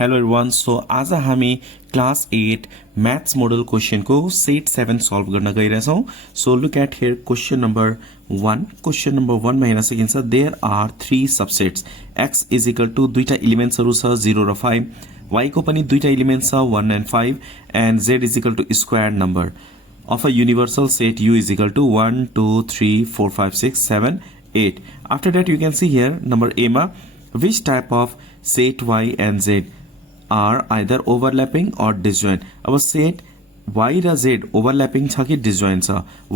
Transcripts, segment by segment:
Hello everyone. So आज हामी class 8 maths model question को सेट 7 सल्भ गर्न गइरहेछौं। So look at here question number 1। Question number 1 मा हेर्न सकिन्छ there are 3 subsets x is equal to दुईटा एलिमेन्ट्सहरु छ 0 र 5, y को पनि दुईटा एलिमेन्ट्स छ 1 and 5 and z is equal to square number of a universal set u is equal to 1 2 3 4 5 6 7 8. After that you can see here number a ma which type of set y and z are either overlapping or disjoint. अब set y र z overlapping छ कि disjoint छ।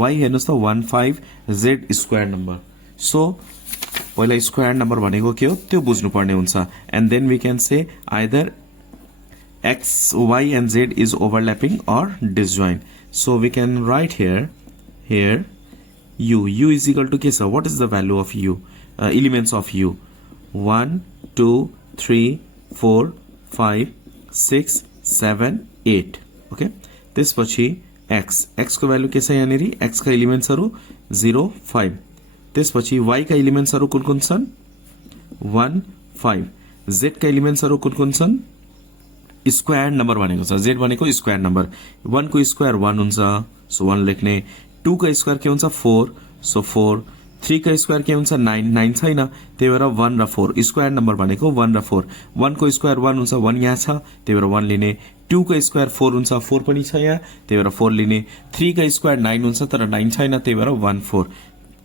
y हेर्नुस् त 1 5 z square number. So पहिला square number भनेको के हो त्यो बुझ्नु पर्ने हुन्छ। and then we can say either x y and z is overlapping or disjoint. So we can write here u is equal to kesa. What is the value of u? Elements of u 1 2 3 4 5 6 7 8. Okay, त्यसपछि x को value के छ यहाँनेरि x का एलिमेन्ट्सहरु 0 5, त्यसपछि y का एलिमेन्ट्सहरु कुन कुन छन् 1 5, z का एलिमेन्ट्सहरु कुन कुन छन् स्क्वायर नम्बर भनेको छ। z भनेको स्क्वायर नम्बर 1 को स्क्वायर 1 हुन्छ सो 1 लेख्ने, 2 को स्क्वायर के हुन्छ 4 सो 4, 3 को स्क्वायर के हुन्छ 9 9 छैन त्यही भएर 1 र 4 स्क्वायर नम्बर भनेको 1 र 4, 1 को स्क्वायर 1 हुन्छ 1 यहाँ छ त्यही भएर 1 लिने, 2 को स्क्वायर 4 हुन्छ 4 पनि छ यहाँ त्यही भएर 4 लिने, 3 को स्क्वायर 9 हुन्छ तर 9 छैन त्यही भएर 1 4।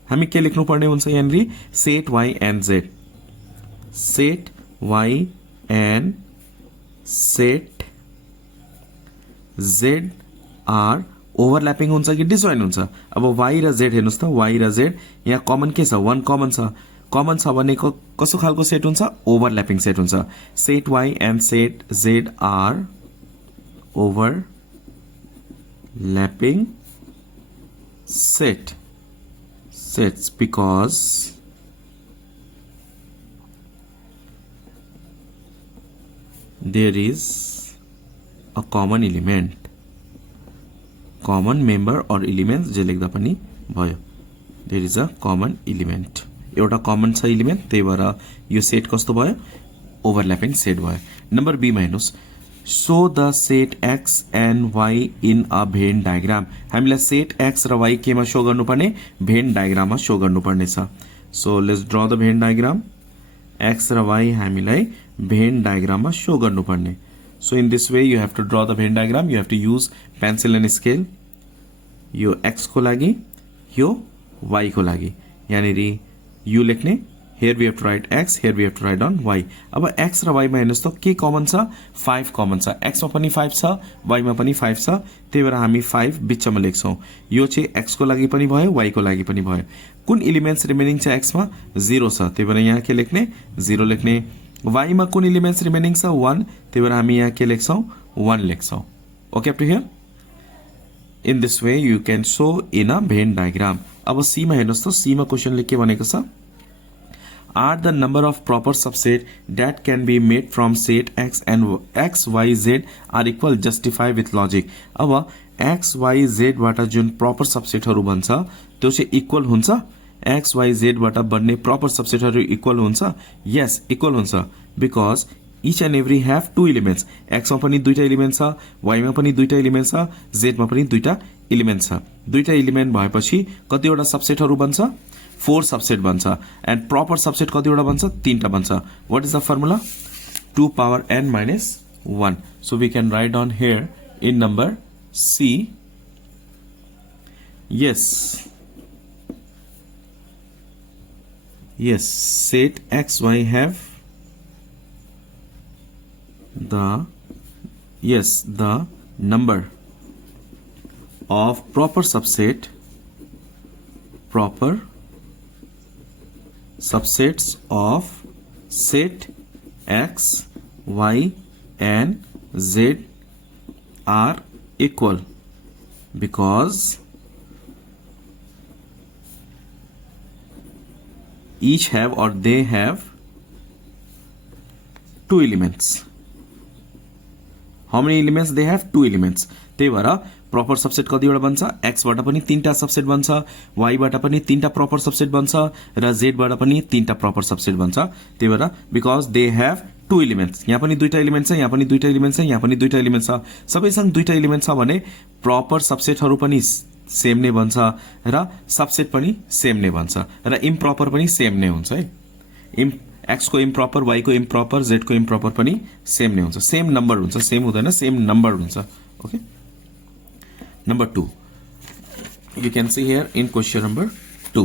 हामी के लेख्नु पर्ने हुन्छ यहाँनेरि set y and z, set y and set z are overlapping हुन्छ कि डिजोइन हुन्छ। अब y र z हेर्नुस् त y र z यहाँ कमन के छ 1 कमन छ। कमन छ भनेको कस्तो खालको सेट हुन्छ ओभरल्यापिङ सेट हुन्छ। Set y and set z are overlapping sets because there is a common element, common member or elements जे लेख्दा पनि भयो। there is a common element, एउटा कमन छ एलिमेन्ट त्यही भएर यो सेट कस्तो भयो ओभरल्यापिङ सेट भयो। नम्बर बी मा हेर्नुस् so the set x and y in a Venn diagram. हामीलाई सेट x र y केमा शो गर्नुपर्ने भेन डायग्राममा शो गर्नुपर्ने छ। So let's draw the Venn diagram. x र y हामीलाई भेन डायग्राममा शो गर्नुपर्ने। So in this way you have to draw the Venn diagram. You have two use pencil and scale. यो x को लागि यो y को लागि यानीरि u लेख्ने, here we have to write x, here we have to write on y। अब x र y मा हेर्नुस् त के कमन छ 5 कमन छ। x मा पनि 5 छ y मा पनि 5 छ त्यही भएर हामी 5 बिचमा लेख्छौं। यो चाहिँ x को लागि पनि भयो y को लागि पनि भयो। कुन एलिमेन्ट्स रिमेनिङ छ x मा 0 छ त्यही भएर यहाँ के लेख्ने 0 लेख्ने। y मा कुन एलिमेन्ट्स रिमेनिङ छ 1 त्यही भएर हामी यहाँ के लेख्छौं 1 लेख्छौं। Okay up to here. In this way you can show in a Venn diagram. अब c मा हेर्नुस् त c मा क्वेशनले के भनेको छ are the number of proper subset that can be made from set x and x y z are equal, justify with logic। अब x y z बाट जुन proper subsetहरु बन्छ त्यो चाहिँ इक्वल हुन्छ x y z बाट बन्ने proper subsetहरु इक्वल हुन्छ। yes इक्वल हुन्छ because each and every have two elements। x मा पनि दुईटा एलिमेन्ट छ y मा पनि दुईटा एलिमेन्ट छ z मा पनि दुईटा एलिमेन्ट छ। दुईटा एलिमेन्ट भएपछि कतिवटा सबसेटहरु बन्छ 4 सबसेट बन्छ एन्ड प्रपर सबसेट कतिवटा बन्छ 3टा बन्छ। What is the formula 2 power n minus 1। So we can write on here in number C yes set x y have the number of proper subsets of set x y and z are equal because each have or they have two elements। how many elements they have 2 elements त्यही भएर proper subset कतिवटा बन्छ x बाट पनि 3टा subset बन्छ y बाट पनि 3टा proper subset बन्छ र z बाट पनि 3टा प्रपर सबसेट बन्छ त्यही भएर because they have two elements, यहाँ पनि दुईटा एलिमेन्ट छ, यहाँ पनि दुईटा एलिमेन्ट छ, यहाँ पनि दुईटा एलिमेन्ट छ, सबैसँग दुईटा एलिमेन्ट छ भने प्रपर सबसेटहरू पनि सेम नै बन्छ र सबसेट पनि सेम नै बन्छ र इम्प्रपर पनि सेम नै हुन्छ है। एक्स को इम्प्रपर, वाई को इम्प्रपर, जेड को इम्प्रपर पनि सेम नै हुन्छ, सेम नम्बर हुन्छ, सेम हुँदैन, सेम नम्बर हुन्छ। Okay, number 2 you can see here in question number 2,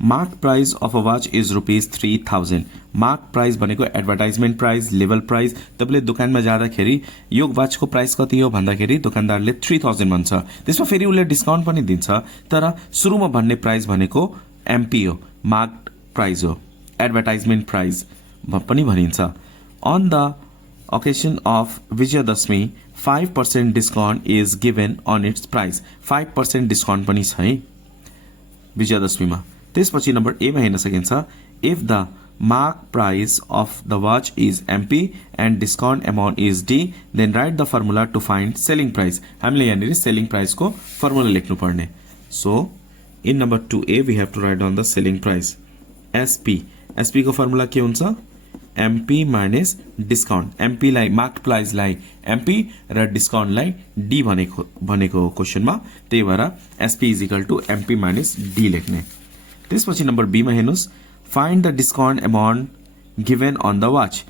mark price of a watch is rupees 3000। mark price भनेको एडभर्टाइजमेन्ट प्राइस, लेभल प्राइस। तपाईले दोकानमा जाँदाखेरि यो वाचको प्राइस कति हो भन्दाखेरि दोकानदारले 3000 भन्छ, त्यसमा फेरि उसले डिस्काउन्ट पनि दिन्छ, तर सुरुमा भन्ने प्राइस भनेको एमपी हो, मार्क प्राइस हो, एडभर्टाइजमेन्ट प्राइस पनि भनिन्छ। On the occasion of Vijayadashmi 5% discount is given on its price। 5% discount पनि छ है विजयदशमीमा। त्यसपछि नम्बर ए मा हेर्न सकिन्छ, if the mark price of the watch is MP and discount amount is D, then write the formula to find selling price। हामीले यहाँनिर selling price को फर्मुला लेख्नु पर्ने। So in number 2A we have to write down the selling price। SP को formula के हुन्छ, MP minus discount. MP लाई mark price लाई MP र डिस्काउन्ट लाई D भनेको क्वेशनमा, त्यही भएर SP is equal to MP minus D लेख्ने। त्यसपछि नम्बर बी मा हेर्नुस्, find the discount amount given on the watch.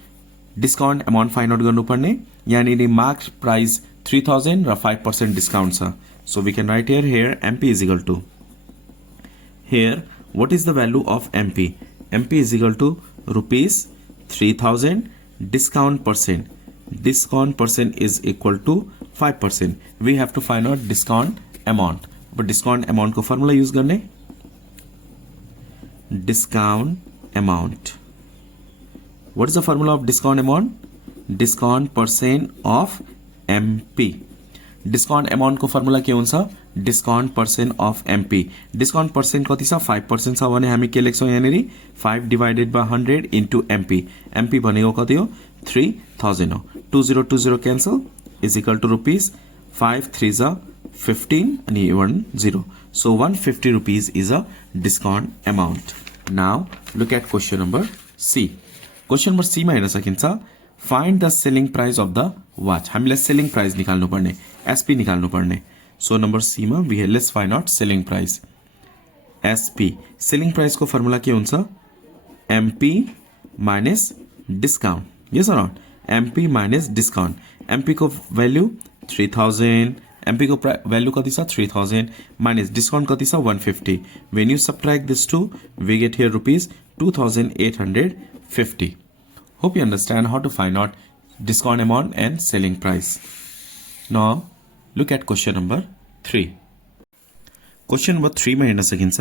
Discount amount find out गर्नुपर्ने, यहाँनिर मार्क प्राइस 3000 र 5% डिस्काउन्ट छ। So we can write here MP is equal to, here what is the value of MP? MP is equal to rupees 3000, discount percent is equal to 5%। we have to find out discount amount, but discount amount को formula use करने, discount amount। what is the formula of discount amount? discount percent of MP। Discount amount को formula के हुन्छ, discount percent of MP. Discount percent कति छ, 5% छ भने हामी के लेख्छौं यहाँनिर, 5 divided by 100 into MP. MP भनेको कति हो, 3000 हो। 2020 cancel is equal to rupees 5 3 जा 15 अनि 1 0। सो 150 रुपीज इज a discount amount. Now look at question number C. Question number C मा हेर्न सकिन्छ, find the selling price of the watch. हामीलाई सेलिङ प्राइस निकाल्नु पर्ने, एसपी निकाल्नु पर्ने। सो नम्बर सी मा we let's find out selling price, SP. Selling price को फर्मुला के हुन्छ, MP minus discount, yes or not, MP minus discount. MP को भ्यालु 3000, एमपी को भ्यालु कति छ 3000 माइनस डिस्काउन्ट कति छ 150। When you subtract this two we get here rupees 2850। Hope you understand how to find out discount amount and selling price. Now look at question number 3. Question number 3 मा हेर्न सकिन्छ,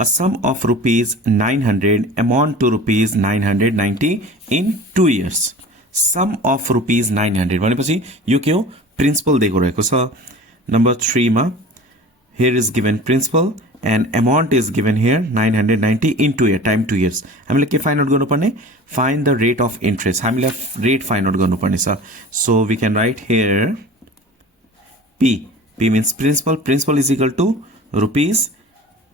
a sum of rupees 900 amount to rupees 990 in 2 years। sum of rupees 900 भनेपछि यो के हो, principal दिएको रहेको छ। नम्बर 3 मा here is given principal and amount is given here 990 in 2 year, time 2 years। हामीले के फाइन्ड आउट गर्नुपर्ने, find the rate of interest। हामीले रेट फाइन्ड आउट गर्नुपर्ने छ। so we can write here P means principal is equal to rupees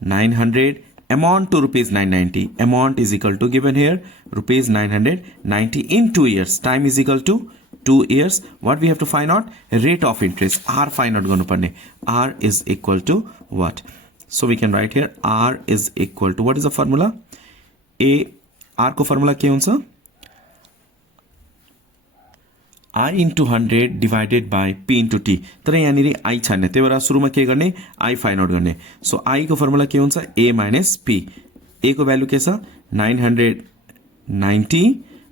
900 amount to rupees 990, amount is equal to given here rupees 990 in 2 years, time is equal to 2 years। what we have to find out, rate of interest, R find out गर्नुपर्ने, R is equal to what? so we can write here R is equal to, what is the formula, R को formula के हुन्छ, I into 100 divided by P into T। तर यहाँनिर I छैन, त्यही भएर सुरुमा के गर्ने, I फाइन्ड आउट गर्ने। सो I को फर्मुला के हुन्छ, A माइनस P। A को भ्यालु के छ 990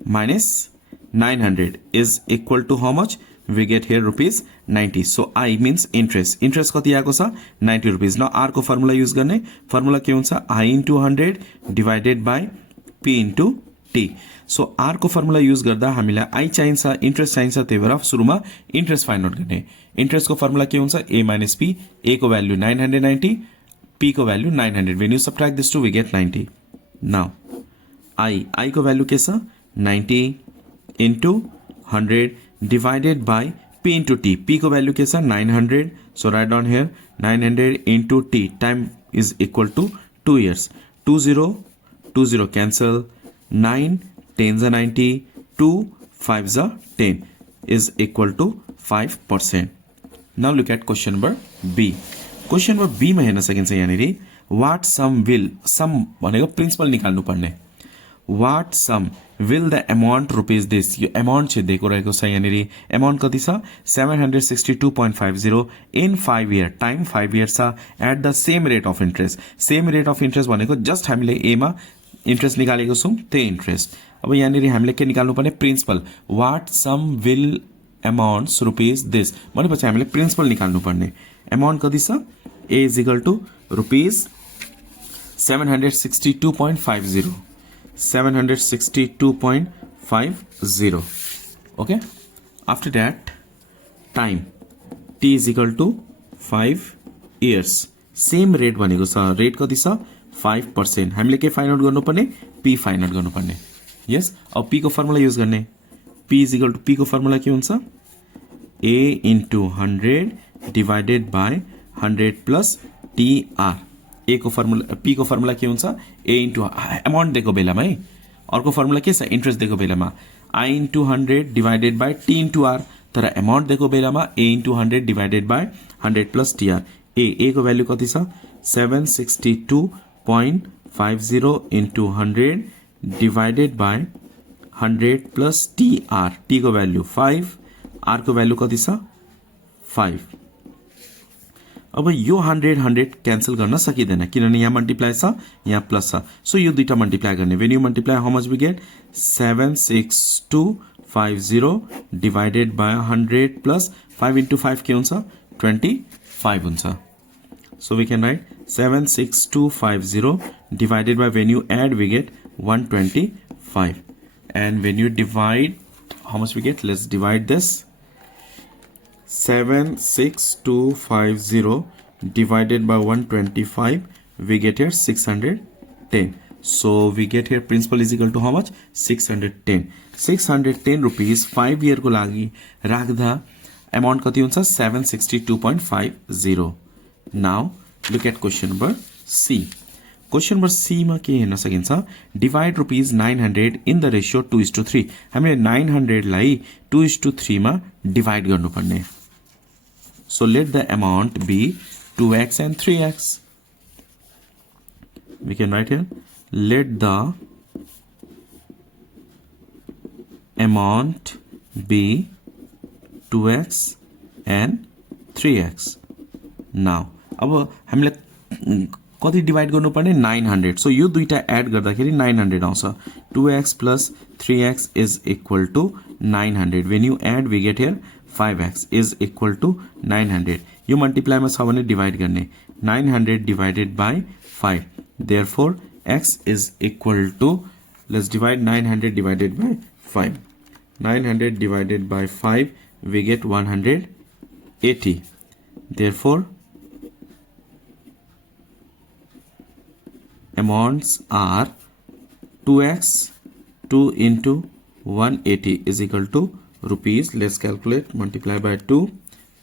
minus 900 is equal to how much, we get here rupees 90। so I means interest, interest कति आएको छ 90 रुपीज। न R को फर्मुला युज गर्ने, फर्मुला के हुन्छ I into 100 divided by P into T। So R को फर्मुला युज गर्दा हामीलाई I चाहिन्छ, इन्ट्रेस्ट चाहिन्छ, त्यही भएर सुरुमा इन्ट्रेस्ट फाइन्ड आउट गर्ने। इन्ट्रेस्ट को फर्मुला के हुन्छ, A माइनस P। A को भ्यालु 990, P को value 900। When you subtract this two we get 90। Now I को भ्यालु के छ 90 into 100 divided by P into T। P को भ्यालु के छ 900। So write down here 900 into T, time is equal to 2 years। 20 20 cancel, 9 10s are 90, 2 5s are 10 is equal to 5%. Now look at question number B. Question number B मा हेर्न सकिन्छ यहाँनिर what sum will sum भनेको principal निकाल्नु पर्ने what sum will the amount rupees this यो amount चाहिँ दिएको रहेको छ यहाँनिर amount कति छ 762.50 in 5 year time 5 years छ at the same rate of interest भनेको जस्ट हामीले a मा इन्ट्रेस्ट निकालेको छौं त्यही इन्ट्रेस्ट अब यहाँनिर हामीले के निकाल्नु पर्ने principal what sum will amounts rupees this भनेपछि हामीले प्रिन्सिपल निकाल्नु पर्ने amount कति छ a is equal to rupees 762.50 okay. After that time t is equal to 5 years same rate भनेको छ रेट कति छ 5% हामीले के फाइन्ड आउट गर्नुपर्ने p फाइन्ड आउट गर्नुपर्ने यस अब p को फर्मुला युज गर्ने p is equal to p को फर्मुला के हुन्छ a into 100 divided by 100 plus tr a को फर्मुला p को फर्मुला के हुन्छ a into अमाउन्ट दिएको बेलामा है अर्को फर्मुला के छ इन्ट्रेस्ट दिएको बेलामा I into 100 divided by t into r तर अमाउन्ट दिएको बेलामा a into 100 divided by 100 plus tr a को भ्यालु कति छ 762.50 into 100 divided by 100 plus tr t को भ्यालु 5 r को भ्यालु कति छ 5 अब यो 100 क्यान्सल गर्न सकिदैन किनभने यहाँ मल्टिप्लाई छ यहाँ प्लस छ सो यो दुईटा मल्टिप्लाई गर्ने when you multiply how much we get 76250 divided by 100 plus 5 into 5 के हुन्छ 25 हुन्छ so we can write 76250 divided by when you add we get 125 and when you divide how much we get let's divide this 76250 divided by 125 we get here 610 so we get here principal is equal to how much 610 rupees 5 year को लागि राख्दा amount कति हुन्छ 762.50 now look at question number C question number C मा के हेर्न सकिन्छ divide rupees 900 in the ratio 2:3 हामीले 900 लाई 2:3 मा divide गर्नुपर्ने so let the amount be 2x and 3x we can write here let the amount be 2x and 3x now अब हामीले कति डिवाइड गर्नुपर्ने 900 सो यो दुईटा एड गर्दाखेरि 900 आउँछ 2x plus 3x is equal to 900 when you add we get here 5x is equal to 900 यो multiply मा छ भने डिवाइड गर्ने 900 divided by 5 therefore x is equal to let's divide 900 divided by 5 900 divided by 5 we get 180 therefore amounts are 2x 2 into 180 is equal to rupees let's calculate multiply by 2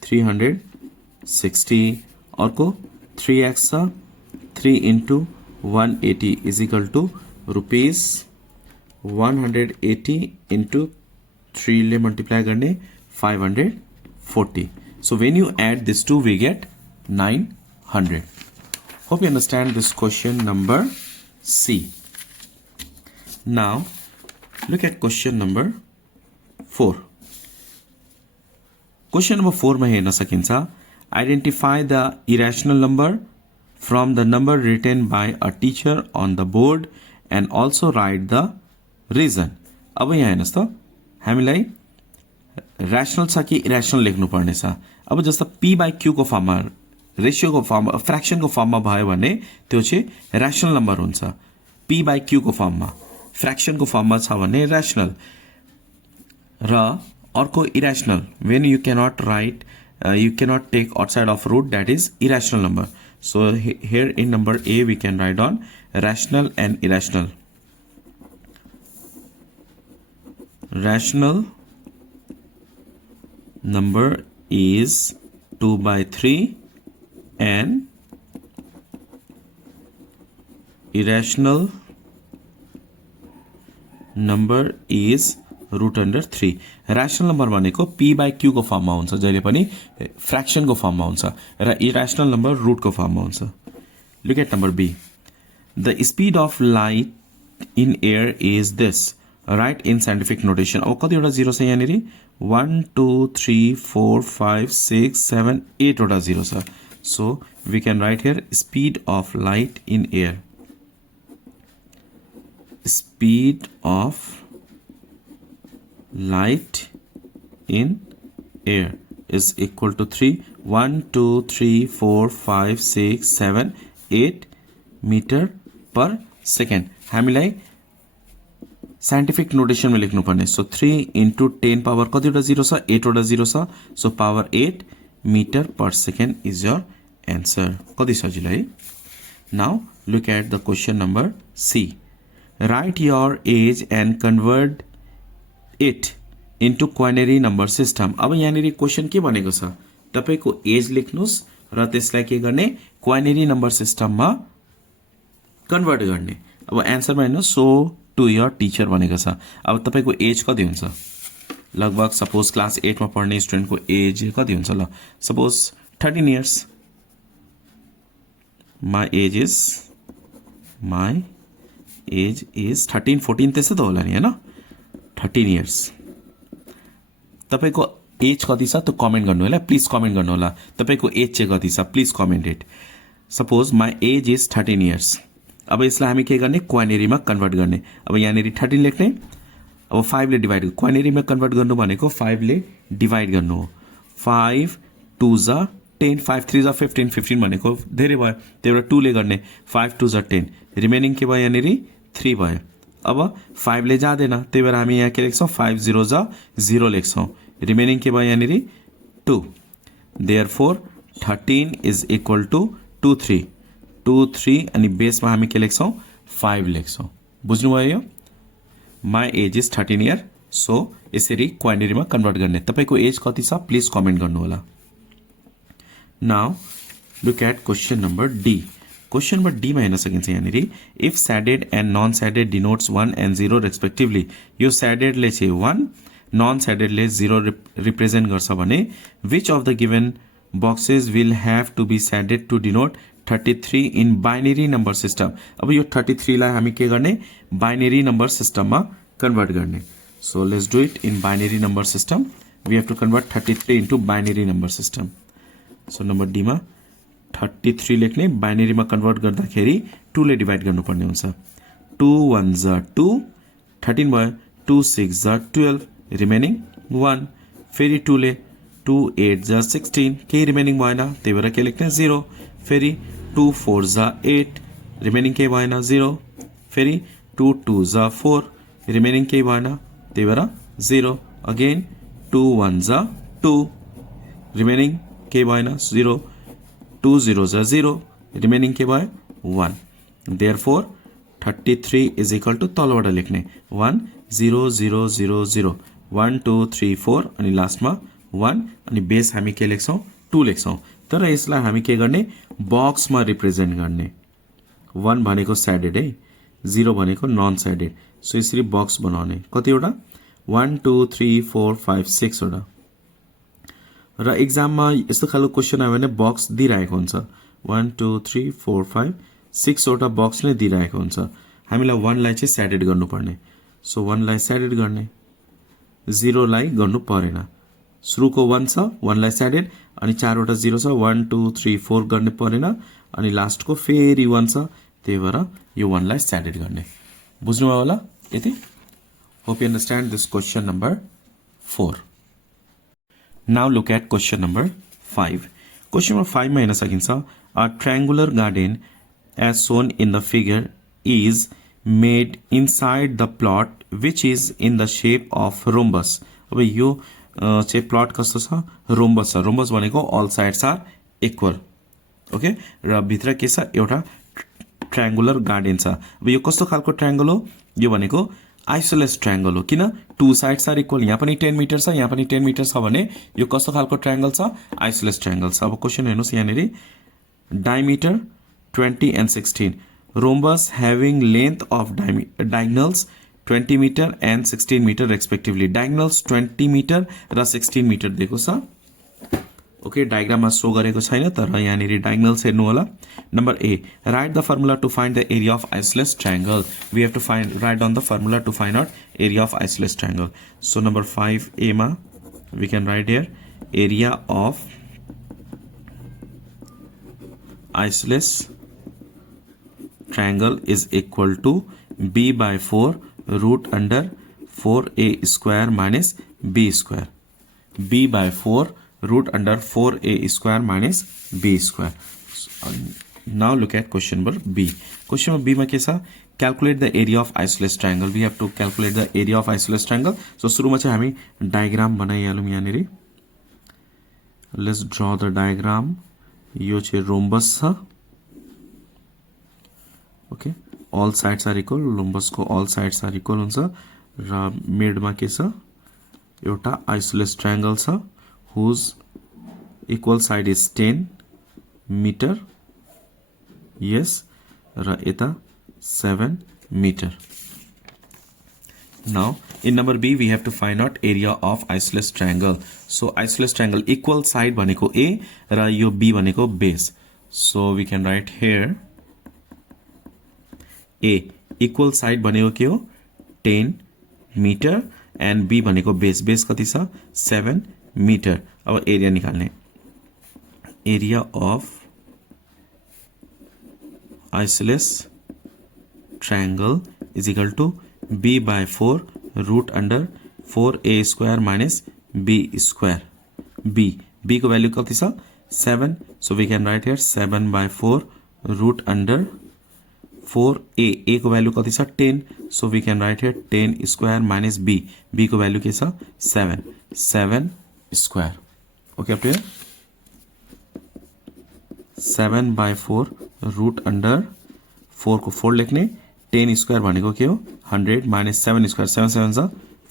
360 orko 3x 3 into 180 is equal to rupees 180 into 3 ले multiply गर्ने 540 so when you add these two we get 900 hope you understand this question number C now look at question number 4 question number 4 मा हेर्न सकिन्छ identify the irrational number from the number written by a teacher on the board and also write the reason अब यहाँ हेर्नुस् त हामीलाई rational छ कि irrational लेख्नु पर्ने छ अब जस्तो p by q को फर्ममा रेशियो को फर्म फ्र्याक्सन को फर्ममा भयो भने त्यो चाहिँ rational number हुन्छ p by q को फर्ममा फ्र्याक्सन को फर्ममा छ भने rational र अर्को irrational when you cannot write you cannot take outside of root that is irrational number so here in number A we can write on rational and irrational rational number is 2 by 3 and irrational number is √3। Rational number भनेको p by q को फर्ममा हुन्छ, जहिले पनि फ्र्याक्सनको फर्ममा हुन्छ, र irrational number रुटको फर्ममा हुन्छ। Look at number B. The speed of light in air is this, write in scientific notation. अब कतिवटा जिरो छ यहाँनिर? 1 2 3 4 5 6 7 8 वटा जिरो छ। So we can write here speed of light in air. Speed of light in air is equal to 3 1 2 3 4 5 6 7 8 meter per second। हामीलाई scientific नोटेसनमा लेख्नु पर्ने। सो 3 into 10 पावर कतिवटा जिरो छ? 8 वटा जिरो छ। So power 8 metre per second is your answer. कति सजिलो है। Now look at the question number C. Write your age and convert it into quinary number system. अब यहाँनिर क्वेसन के भनेको छ? तपाईको एज लेख्नुहोस् र त्यसलाई के गर्ने? क्वाइनेरी नम्बर सिस्टममा कन्भर्ट गर्ने। अब एन्सरमा हेर्नुहोस्, सो टु यर टिचर भनेको छ। अब तपाईको एज कति हुन्छ? लगभग सपोज क्लास 8 मा पढ्ने स्टुडेन्टको एज कति हुन्छ? ल suppose 13 years. My age is 13 14 त्यस्तै त होला नि, होइन? 13 इयर्स। तपाईको एज कति छ त्यो कमेन्ट गर्नु होला, प्लिज कमेन्ट गर्नु होला। तपाईको एज चाहिँ कति छ please comment it. Suppose my age is 13 years. अब यसलाई हामी के गर्ने? क्वाइनेरीमा कन्भर्ट गर्ने। अब यहाँनिर 13 लेख्ने, अब 5 ले डिभाइड, क्वाइनेरीमा कन्भर्ट गर्नु भनेको 5 ले डिभाइड गर्नु हो। 5 2 जा 10 5 3 जा 15 15 भनेको धेरै भयो, त्यही भएर 2 ले गर्ने। 5 2 जा 10, रिमेनिङ के भयो? यहाँनिर 3 भयो। अब 5 ले जाँदैन, त्यही भएर हामी यहाँ के लेख्छौँ? 5 0 जा 0 लेख्छौँ। रिमेनिङ के भयो? यहाँनिर 2। देयरफोर 13 इज इक्वल टु 2 3 2 3 अनि बेसमा हामी के लेख्छौँ? 5 लेख्छौँ। बुझ्नुभयो यो? My age is 13 year. So यसरी क्वाइनेरीमा कन्भर्ट गर्ने। तपाईको एज कति छ प्लिज कमेन्ट गर्नु होला। Now look at question number D. Question number डीमा हेर्न सकिन्छ यहाँनिर, if shaded and non shaded denotes 1 and 0 respectively. यो स्याडेडले चाहिँ 1, नन स्याडेडले 0 रिप्रेजेन्ट गर्छ भने which of the given boxes will have to be shaded to denote 33 in binary number system. अब यो 33 लाई हामी के गर्ने? बाइनेरी नम्बर सिस्टममा कन्भर्ट गर्ने। So let's do it in binary number system. We have to convert 33 into binary number system. So number डीमा 33 लेख्ने, बाइनेरीमा कन्भर्ट गर्दाखेरि 2 ले डिभाइड गर्नुपर्ने हुन्छ। 2 1 जा 2, 13 भयो। 2 6 जा 12, रिमेनिङ 1। फेरि 2 ले 2 8 जा 16, केही रिमेनिङ भएन, त्यही भएर के लेख्ने? 0। फेरि 2 4 जा 8, रिमेनिङ केही भएन, 0। फेरि 2 2 जा 4, रिमेनिङ केही भएन, त्यही भएर 0। अगेन 2 1 जा 2, रिमेनिङ केही भएन, 0। 2 0 जा 0, रिमेनिङ के भयो? 1। देयरफोर 33 इज इक्वल टु तलबाट लेख्ने 1 0 0 0 0 1 2 3 4 अनि लास्टमा 1 अनि बेस हामी के लेख्छौँ? 2 लेख्छौँ। तर यसलाई हामी के गर्ने? बक्समा रिप्रेजेन्ट गर्ने। 1 भनेको स्याडेड है, 0 भनेको नन स्याडेड। सो यसरी बक्स बनाउने। कतिवटा? 1 2 3 4 5 6 वटा। र एक्जाममा यस्तो खालको क्वेसन आयो भने बक्स दिइरहेको हुन्छ। 1 2 3 4 5 6 वटा बक्स नै दिइरहेको हुन्छ। हामीलाई 1 लाई चाहिँ स्याडेड गर्नुपर्ने। सो 1 लाई स्याडेड गर्ने, 0 लाई गर्नु परेन। सुरुको 1 छ, 1 लाई स्याडेड, अनि 4 वटा 0 छ, 1 2 3 4 गर्ने परेन, अनि लास्टको फेरि 1 छ, त्यही भएर यो 1 लाई स्याडेड गर्ने। बुझ्नुभयो होला यति? Hope you understand this question number 4। Now look at question number 5. Question number 5 मा हेर्न सकिन्छ, a triangular garden as shown in the figure is made inside the plot which is in the shape of rhombus. अब यो चाहिँ plot कस्तो छ? Rhombus छ। Rhombus भनेको all sides are equal. Okay, र भित्र के छ? एउटा ट्रायंगुलर गार्डन छ। अब यो कस्तो खालको ट्रायंगल हो? यो भनेको आइसोलेस ट्रायंगल हो। किन? 2 साइड्स आर इक्वल। यहाँ पनि 10 मिटर छ, यहाँ पनि 10 मिटर छ भने यो कस्तो खालको ट्रायंगल छ? आइसोलेस ट्रायंगल छ। अब क्वेसन हेर्नुस् यहाँनिर, diameter 20 and 16, rhombus having length of diagonals 20 metre and 16 metre respectively diagonals 20 metre र 16 मिटर दिएको छ ओके डायग्राममा शो गरेको छैन तर यहाँनिर डायगोनल्स हेर्नु होला number A write the formula to find the area of isosceles triangle we have to find write down the formula to find out area of isosceles triangle so number 5 A मा we can write here area of isosceles triangle is equal to b by 4 root under 4a square minus b square. b by 4 root under 4a square minus b square. So, now look at question number b. Question number b ma ke cha? Calculate the area of isosceles triangle. We have to calculate the area of isosceles triangle. So सुरुमा चाहिँ हामी diagram बनाइहालौं यहाँनिर. Let's draw the diagram. यो चाहिँ rhombus छ. Okay, all sides are equal. Rhombus को all sides are equal हुन्छ र मिड मा के छ एउटा आइसोलेस ट्रायंगल छ whose equal side is 10 meter yes र यता 7 meter. Now in number B we have to find out area of isosceles triangle. So isosceles triangle equal side भनेको A र यो B भनेको base. So we can write here A equal side भनेको के हो 10 metre and B भनेको base base कति छ 7 मिटर. अब एरिया निकाल्ने area of isosceles triangle is equal to B by 4 root under 4a square minus b square. B को value कति छ 7. So we can write here 7 by 4 root under 4a को value कति छ 10. So we can write here 10 square minus b को value के छ 7 square. Okay up here 7 by 4 root under 4 को 4 लेख्ने 10 square भनेको के हो 100 minus 7 square 7 7 जा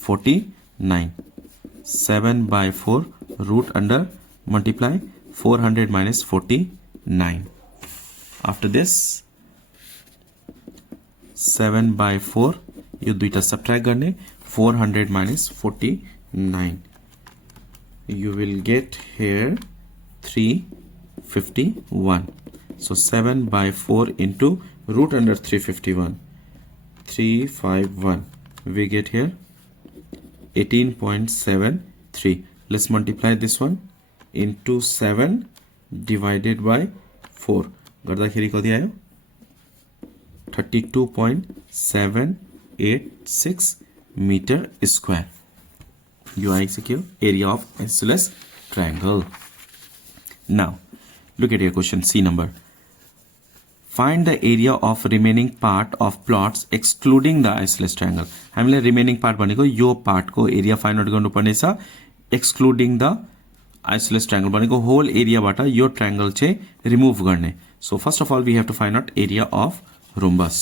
49 7 by 4 root under multiply 400 minus 49. After this 7 by 4 यो दुईटा subtract गर्ने 400 minus 49 you will get here 351. So 7 by 4 into root under 351 we get here 18.73. Let's multiply this one into 7 divided by 4 गर्दाखेरि कति आयो 32.786 meter square. You आइसक्यो area of isosceles triangle. Now look at your question C number. Find the area of remaining part of plots excluding the isosceles triangle. हामीले remaining part भनेको यो part को area find out गर्नुपर्ने छ excluding the isosceles triangle भनेको whole area बाट यो triangle चाहिँ remove गर्ने. So first of all we have to find out area of rhombus.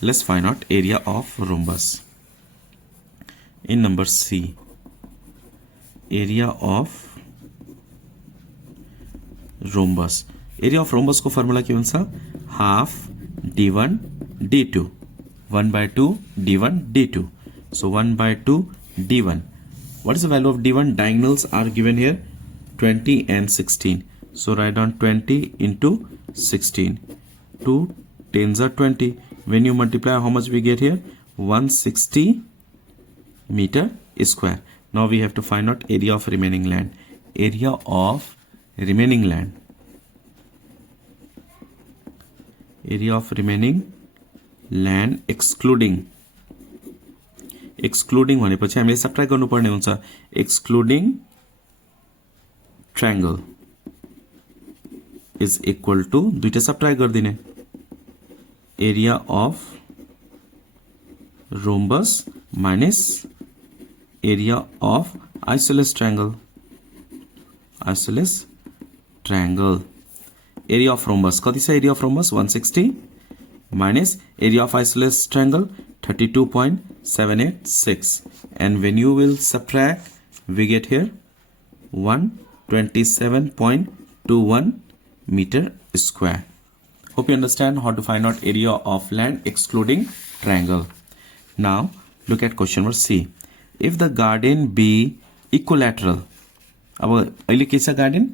Let's find out area of rhombus. In number C, area of rhombus. Area of rhombus को formula के हुन्छ half d1 d2 1 by 2 d1 d2. So 1 by 2 d1. What is the value of d1? Diagonals are given here 20 and 16. So write down 20 into 16. 2 10s are 20. When you multiply, how much we get here? 160 meter square. Now we have to find out area of remaining land. Area of remaining land. Area of remaining land excluding भनेपछि हामीले subtract गर्नुपर्ने हुन्छ excluding triangle is equal to दुईटा subtract गर्दिने area of rhombus minus area of isosceles triangle. Area of rhombus कति छ area of rhombus 160 minus area of isosceles triangle 32.786 and when you will subtract we get here 127.21 meter square. Hope you understand how to find out area of land excluding triangle. Now look at question number C if the garden be equilateral अब अहिले के छ garden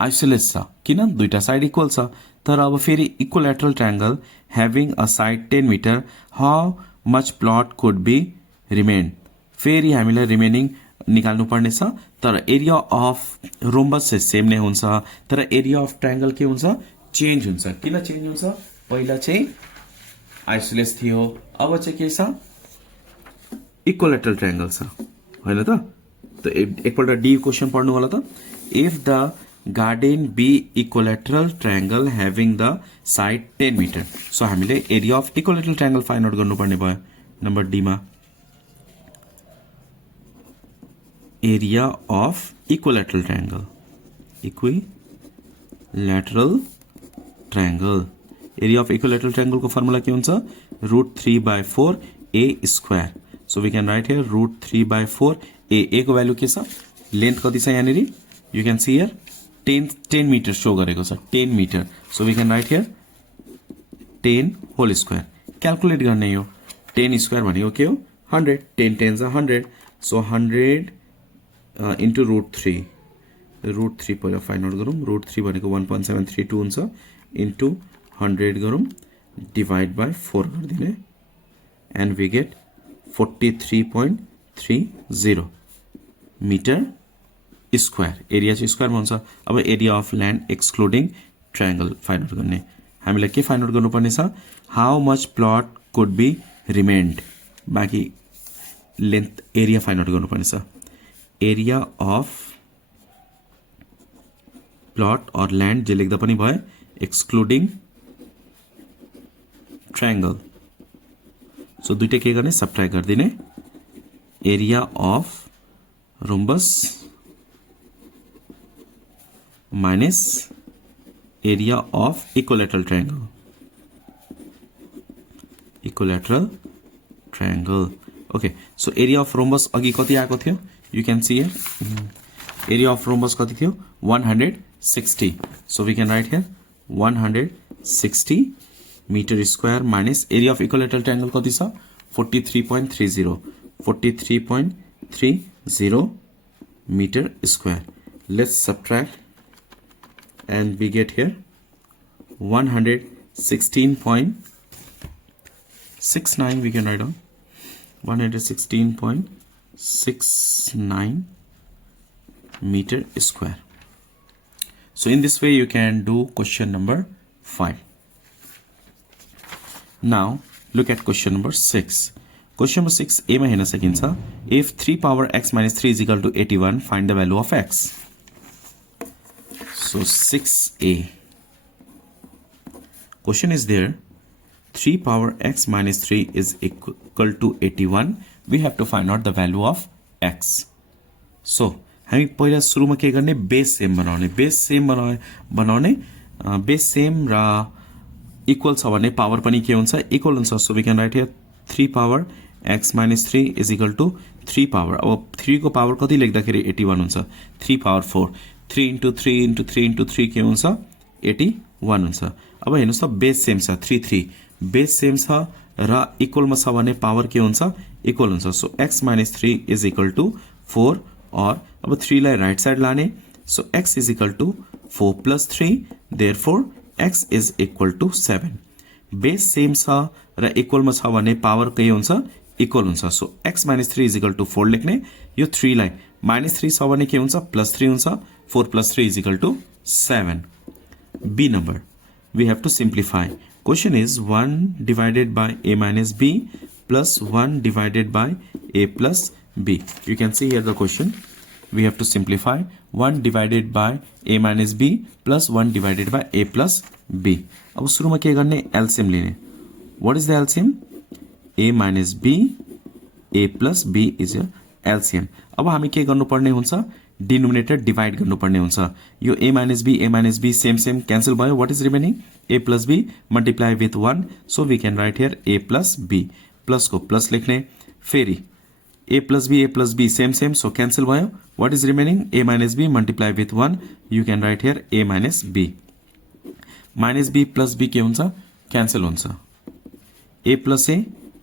isosceles छ किन दुईटा side equal छ तर अब फेरि equilateral triangle having a side 10 metre how much plot could be remain फेरि हामीलाई रिमेनिङ निकाल्नु पर्ने छ तर एरिया अफ रोम्बस चाहिँ सेम नै हुन्छ तर एरिया अफ ट्रायंगल के हुन्छ चेन्ज हुन्छ किन चेन्ज हुन्छ पहिला चाहिँ आइसोलेस थियो अब चाहिँ के छ इक्वोल्याटरल ट्रायंगल छ हैन त एकपल्ट डी क्वेशन पढ्नु होला त if the garden be equilateral triangle having the side 10 metre so हामीले area of equilateral triangle find out गर्नुपर्ने भयो नम्बर डी मा area of equilateral triangle equilateral triangle area of equilateral triangle को formula के हुन्छ √3/4 a square so we can write here √3/4 a को value के छ लेन्थ कति छ यहाँनेरि you can see here 10 metre show गरेको छ 10 metre so we can write here 10 whole square calculate गर्ने यो 10 स्क्वायर भनेको के हो 100 10 10 is 100 सो 100 into √3 पहिला फाइन्ड आउट गरौँ √3 भनेको 1.732 हुन्छ इन्टु 100 गरौँ डिवाइड बाई 4 गरिदिने and we get 43.30 metre square area चाहिँ स्क्वायरमा हुन्छ अब area of land excluding triangle find out गर्ने हामीलाई के फाइन्ड आउट गर्नुपर्ने छ how much plot could be remained बाँकी लेन्थ एरिया फाइन्ड आउट गर्नुपर्ने छ area of plot or land जे लेख्दा पनि भयो एक्सक्लुडिङ ट्रायंगल सो दुईटै के गर्ने सबट्र्याक्ट गरिदिने area of rhombus minus area of equilateral triangle okay so area of rhombus अघि कति आएको थियो you can see here area of rhombus कति थियो 160 so we can write here 160 metre square minus area of equilateral triangle कति छ 43.30 metre square let's subtract and we get here 116.69 we can write down 116.69 meter square so in this way you can do question number 5 now look at question number 6 question number 6 a मा हेर्न सकिन्छ if 3 power x minus 3 is equal to 81 find the value of x So 6a question is there 3 power x minus 3 is equal to 81 we have to find out the value of x so हामी पहिला सुरुमा के गर्ने base same बनाउने base same र equal छ भने power पनि के हुन्छ इक्वल हुन्छ so we can write here 3 power x minus 3 is equal to 3 power अब 3 को पावर कति लेख्दाखेरि 81 हुन्छ 3 power 4 3 into 3 into 3 into 3 के हुन्छ 81 हुन्छ अब हेर्नुस् त बेस सेम छ 3 बेस सेम छ र इक्वलमा छ भने पावर के हुन्छ इक्वल हुन्छ so x minus 3 is equal to 4 और अब 3 लाई राइट साइड लाने so x is equal to 4 plus 3 therefore x is equal to 7 base same छ र इक्वलमा छ भने पावर के हुन्छ इक्वल हुन्छ so x minus 3 is equal to 4 लेख्ने यो 3 लाई -3 छ भने के हुन्छ +3 हुन्छ 4 plus 3 is equal to 7 b number we have to simplify question is 1 divided by a minus b plus 1 divided by a plus b you can see here the question we have to simplify 1 divided by a minus b plus 1 divided by a plus b अब सुरुमा के गर्ने LCM लिने what is the LCM a minus b a plus b is your LCM अब हामी के गर्नुपर्ने हुन्छ डिनोमिनेटर डिवाइड गर्नुपर्ने हुन्छ यो a minus b same cancel भयो what is remaining a plus b multiply with 1 so we can write here a plus b plus को प्लस लेख्ने फेरि a plus b same so cancel भयो what is remaining a minus b multiply with 1 you can write here a minus b plus b के हुन्छ cancel हुन्छ a plus a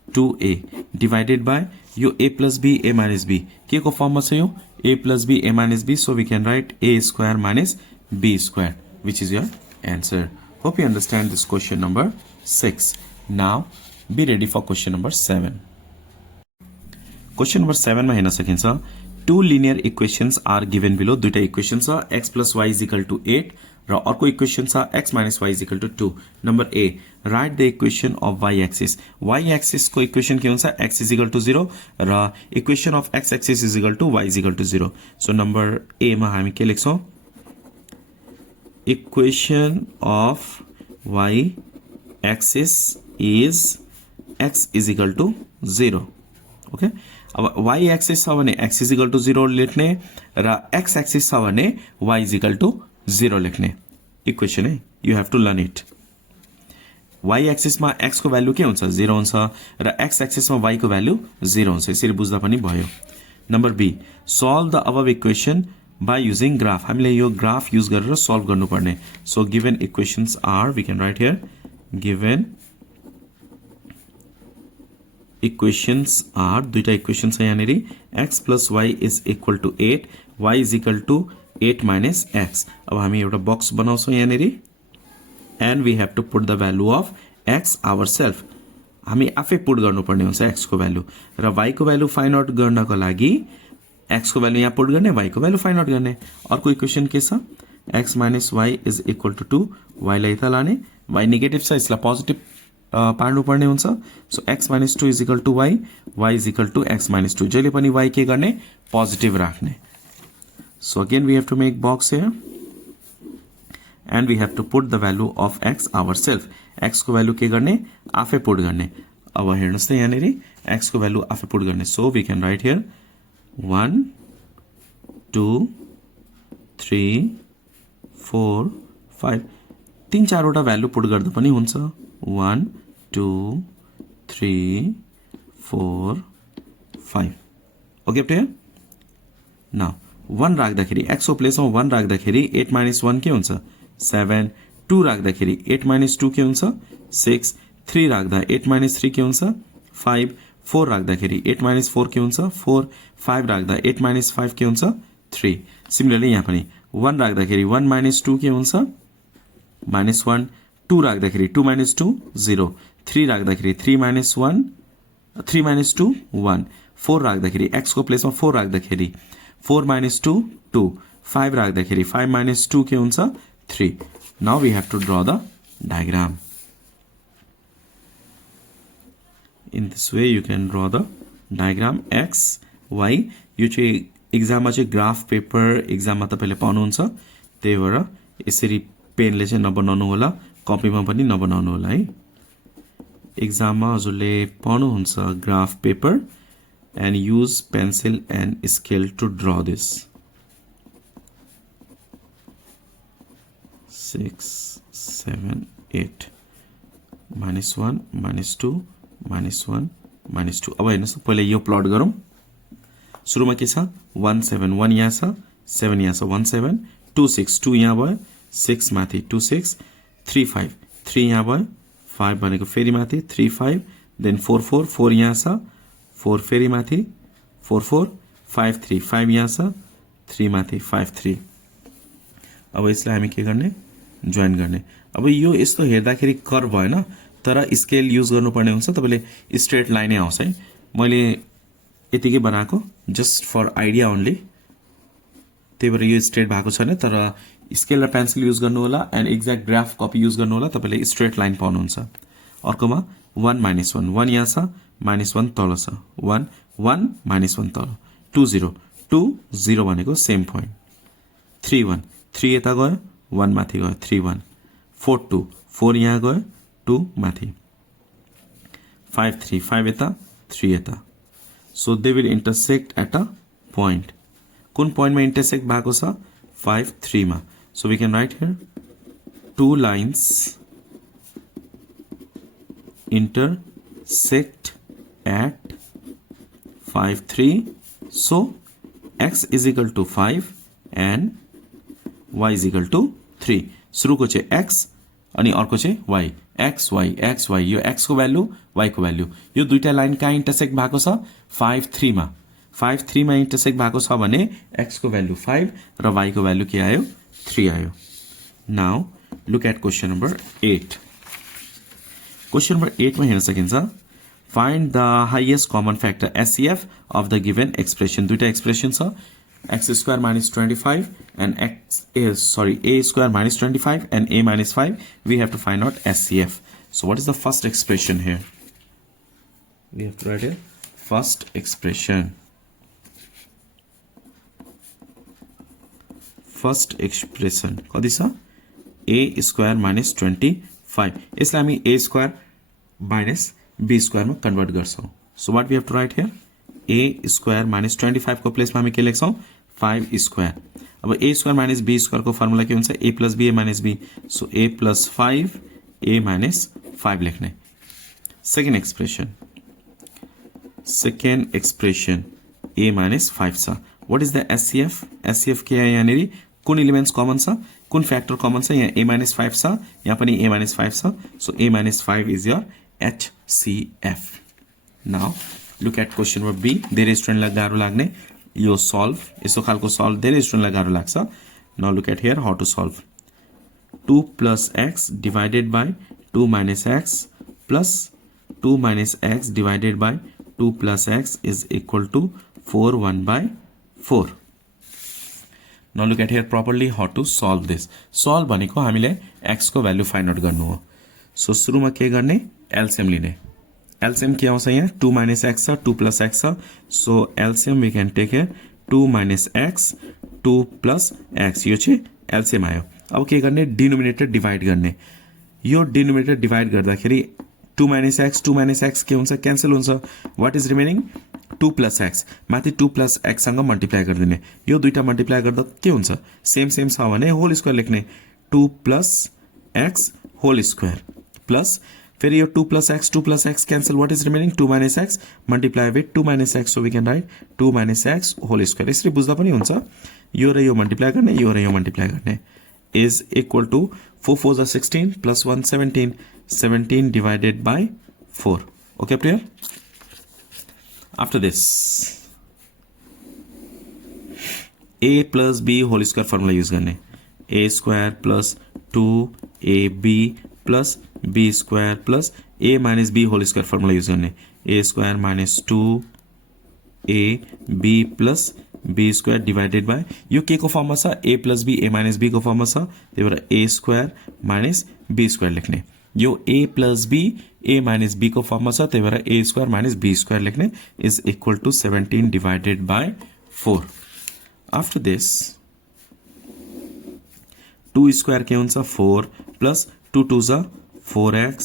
2a divided by यो a plus b a minus b के को form में छ यो a plus b a minus b, so we can write a square minus b square, which is your answer. Hope you understand this question number 6. Now be ready for question number 7. Question number 7 मा हेर्न सकिन्छ two linear equations are given below. दुईटा equation छ x plus y is equal to 8 र अर्को equation छ x minus y is equal to 2. Number A, write the equation of y axis. Y axis को equation के हुन्छ x is equal to 0 र equation of x axis is equal to y is equal to 0. So number A मा हामी के लेख्छौं, equation of y axis is x is equal to 0. Okay, अब y axis छ भने x is equal to 0 लेख्ने र x एक्सिस छ भने y is equal to 0 लेख्ने इक्वेसन है. You have to learn it. y axis मा x को भ्यालु के हुन्छ 0 हुन्छ र x एक्सिस मा y को भ्यालु 0 हुन्छ. यसरी बुझ्दा पनि भयो. Number B, solve the above equation by using graph. हामीले यो ग्राफ युज गरेर सल्भ गर्नुपर्ने. So given equations are, we can write here, given equations are, दुईटा इक्वेसन छ यहाँनेरि, x plus y is equal to 8, y is equal to 8 minus x. अब हामी एउटा बक्स बनाउँछौं यहाँनेरि, and we have to put the value of x ourselves. हामी आफै put गर्नुपर्ने हुन्छ x को भ्यालु र y को भ्यालु फाइन्ड आउट गर्नको लागि x को भ्यालु यहाँ पुट गर्ने, y को भ्यालु फाइन्ड आउट गर्ने. अर्को इक्वेसन के छ, x minus y is equal to 2, y लाई यता लाने, y नेगेटिभ छ यसलाई पोजिटिभ पार्नु पर्ने हुन्छ. So x minus 2 is equal to y, y is equal to x minus 2. जहिले पनि y के गर्ने, पोजिटिभ राख्ने. So again we have to make box here and we have to put the value of x ourselves. x को value के गर्ने, आफै put गर्ने. अब हेर्नुस् त यहाँनेरि x को भ्यालु आफै पुट गर्ने. So we can write here 1 2 3 4 5, तीन चारवटा भ्यालु पुट गर्दा पनि हुन्छ. 1 2 3 4 5. Okay player. नाउ 1 राख्दाखेरि x को प्लेसमा 1 राख्दाखेरि 8 minus 1 के हुन्छ 7, 2 राख्दाखेरि 8 minus 2 के हुन्छ 6, 3 राख्दा 8 minus 3 के हुन्छ 5, 4 राख्दाखेरि 8 minus 4 के हुन्छ 4, 5 राख्दा 8 minus 5 के हुन्छ 3. सिमिलरली यहाँ पनि 1 राख्दाखेरि 1 minus 2 के हुन्छ -1, 2 राख्दाखेरि 2 minus 2 0, 3 राख्दाखेरि 3 minus 1 3 minus 2 1, 4 राख्दाखेरि x को प्लेसमा 4 राख्दाखेरि 4 minus 2 2, 5 राख्दाखेरि 5 minus 2 के हुन्छ 3. Now we have to draw the diagram. In this way you can draw the diagram x y. यो चाहिँ एक्जाममा चाहिँ ग्राफ पेपर एक्जाममा तपाईले पाउनुहुन्छ, त्यही भएर यसरी पेनले चाहिँ नबनाउनु होला, कपीमा पनि नबनाउनु होला है. एक्जाममा हजुरले पाउनुहुन्छ graph paper and use pencil and scale to draw this. 6 7 8 -1 -2 -1 -2. अब हेर्नुस् पहिले यो प्लट गरौँ. सुरुमा के छ 1 7 1 यहाँ छ, 7 यहाँ छ, 1 7 2 6 2 यहाँ भयो, 6 माथि 2 6 3 5 3 यहाँ भयो, 5 भनेको फेरि माथि 3 5, देन 4 4 4 यहाँ छ, 4 फेरि माथि 4 4 5 3 5 यहाँ छ, 3 माथि 5 3. अब यसलाई हामी के गर्ने, जोइन गर्ने. अब यो यस्तो हेर्दाखेरि कर्भ भएन, तर स्केल युज गर्नुपर्ने हुन्छ. तपाईले स्ट्रेट लाइनै आउँछ है. मैले यतिकै बनाएको जस्ट फर आइडिया ओन्ली, त्यही भएर यो स्ट्रेट भएको छैन, तर स्केल र पेन्सिल युज गर्नु होला and exact graph copy use गर्नु होला. तपाईले स्ट्रेट लाइन पाउनुहुन्छ. अर्कोमा 1 -1 1 यहाँ छ, -1 तल छ, 1 1 -1 तल, 2 0 2 0 भनेको सेम पोइन्ट, 3 1 3 यता गयो, 1 माथि गयो, 3 1 4 2 4 यहाँ गयो, 2 माथि, 5 3 5 यता, 3 यता. So they will intersect at a point. कुन पॉइंट में इंटरसेक्ट भएको छ 5 3 मा. So we can write here 2 lines intersect at 5 3. So x is equal to 5 and y is equal to 3. सुरुको चाहिँ x अनि अर्को चाहिँ y. एक्स वाई यो एक्स को भ्यालु वाई को भ्यालु यो दुईटा लाइन कहाँ इन्टरसेक्ट भएको छ 5 3 मा 5 3 मा इन्टरसेक्ट भएको छ भने एक्स को भ्यालु 5 र वाई को भ्यालु के आयो 3 आयो। Now look at question number 8। Question number 8 मा हेर्न सकिन्छ find the highest common factor HCF of the given expression. दुईटा एक्सप्रेसन छ x square minus 25 and a square minus 25 and a minus 5. We have to find out SCF. So what is the first expression here? We have to write here first expression. First expression कति छ a square minus 25 यसलाई हामी a square minus b square मा convert गर्छौं। So what we have to write here a square minus 25 को प्लेसमा हामी के लेख्छौं 5 square। अब a square minus b square को फर्मुला के हुन्छ a plus b a minus b, so a plus 5 a minus 5 लेख्ने। सेकेन्ड एक्सप्रेसन a minus 5 छ। What is the SCF? SCF के है यहाँनेरि कुन एलिमेन्ट्स कमन छ कुन फ्याक्टर कमन छ यहाँ a minus 5 छ यहाँ पनि a minus 5 छ, so a minus 5 is your HCF। Now look at question number B. धेरै स्टुडेन्टलाई गाह्रो लाग्ने यो सल्भ यसो खालको सल्भ धेरै स्टुडेन्टलाई गाह्रो लाग्छ। Now look at here how to solve 2 plus x divided by 2 minus x plus 2 minus x divided by 2 plus x is equal to 4 1 by 4। Now look at here properly how to solve this। Solve भनेको हामीले x को value find out गर्नु हो। So सुरुमा के गर्ने LCM लिने। LCM के आउँछ यहाँ 2 minus x छ 2 plus x छ, so LCM we can take here 2 minus x 2 plus x यो चाहिँ एलसीएम आयो। अब के गर्ने डिनोमिनेटर डिभाइड गर्ने। यो डिनोमिनेटर डिभाइड गर्दाखेरि 2 minus x के हुन्छ क्यान्सल हुन्छ। What is remaining 2 plus x माथि 2 plus x सँग मल्टिप्लाई गरिदिने। यो दुईटा मल्टिप्लाई गर्दा के हुन्छ सेम छ भने होल स्क्वायर लेख्ने 2 plus x whole square plus फेरि यो 2 plus x cancel। what is remaining 2 minus x multiply with 2 minus x, so we can write 2 minus x whole square। यसरी बुझ्दा पनि हुन्छ यो र यो मल्टिप्लाई गर्ने यो र यो मल्टिप्लाई गर्ने is equal to 4 4 is 16 plus 1 17 divided by 4। okay up to here? After this a plus b whole square formula use गर्ने a square plus 2ab plus b square plus a minus b whole square formula use गर्ने a square minus 2ab plus b square divided by यो के को फर्ममा छ a plus b a minus b को फर्ममा छ त्यही भएर a square minus b square लेख्ने। यो a plus b a minus b को फर्ममा छ त्यही भएर a square minus b square लेख्ने is equal to 17 divided by 4। after this 2 square के हुन्छ 4 plus 2 2 जा 4x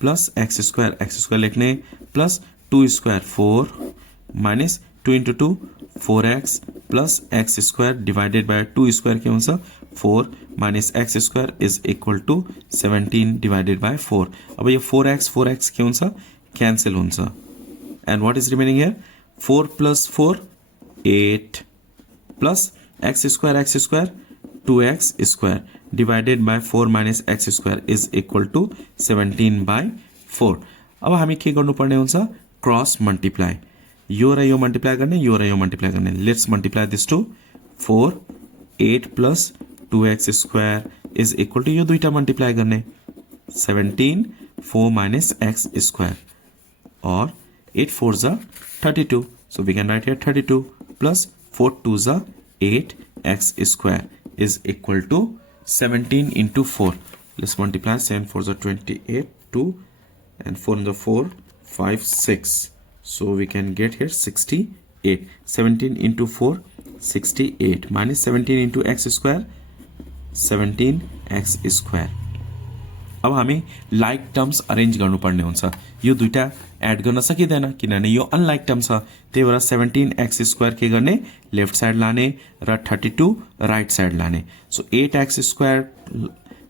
plus x square लेख्ने plus 2 square 4 minus 2 into 2 4x plus x square divided by 2 square के हुन्छ 4 minus x square is equal to 17 divided by 4। अब यो 4x के हुन्छ cancel हुन्छ and what is remaining here 4 plus 4 8 plus x square 2x square divided by 4 minus x square is equal to 17 by 4। अब हामी के गर्नुपर्ने हुन्छ क्रस मल्टिप्लाई यो र यो मल्टिप्लाई गर्ने यो र यो मल्टिप्लाई गर्ने। Let's multiply this to 4 8 plus 2x square is equal to यो दुईटा मल्टिप्लाई गर्ने 17 4 minus x square or 8 4 जा 32, so we can write here 32 plus 4 2 जा 8 x square is equal to 17 into 4। let's multiply 7 4 is 28 2 and 4 into 4 5 6, so we can get here 68। 17 into 4 68 minus 17 into x square 17x square। अब हामी like terms arrange गर्नुपर्ने हुन्छ। यो दुईटा add गर्न सकिदैन किनभने यो अनलाइक टर्म छ त्यही भएर 17x स्क्वायर के गर्ने लेफ्ट साइड लाने र 32 राइट साइड लाने। सो 8x स्क्वायर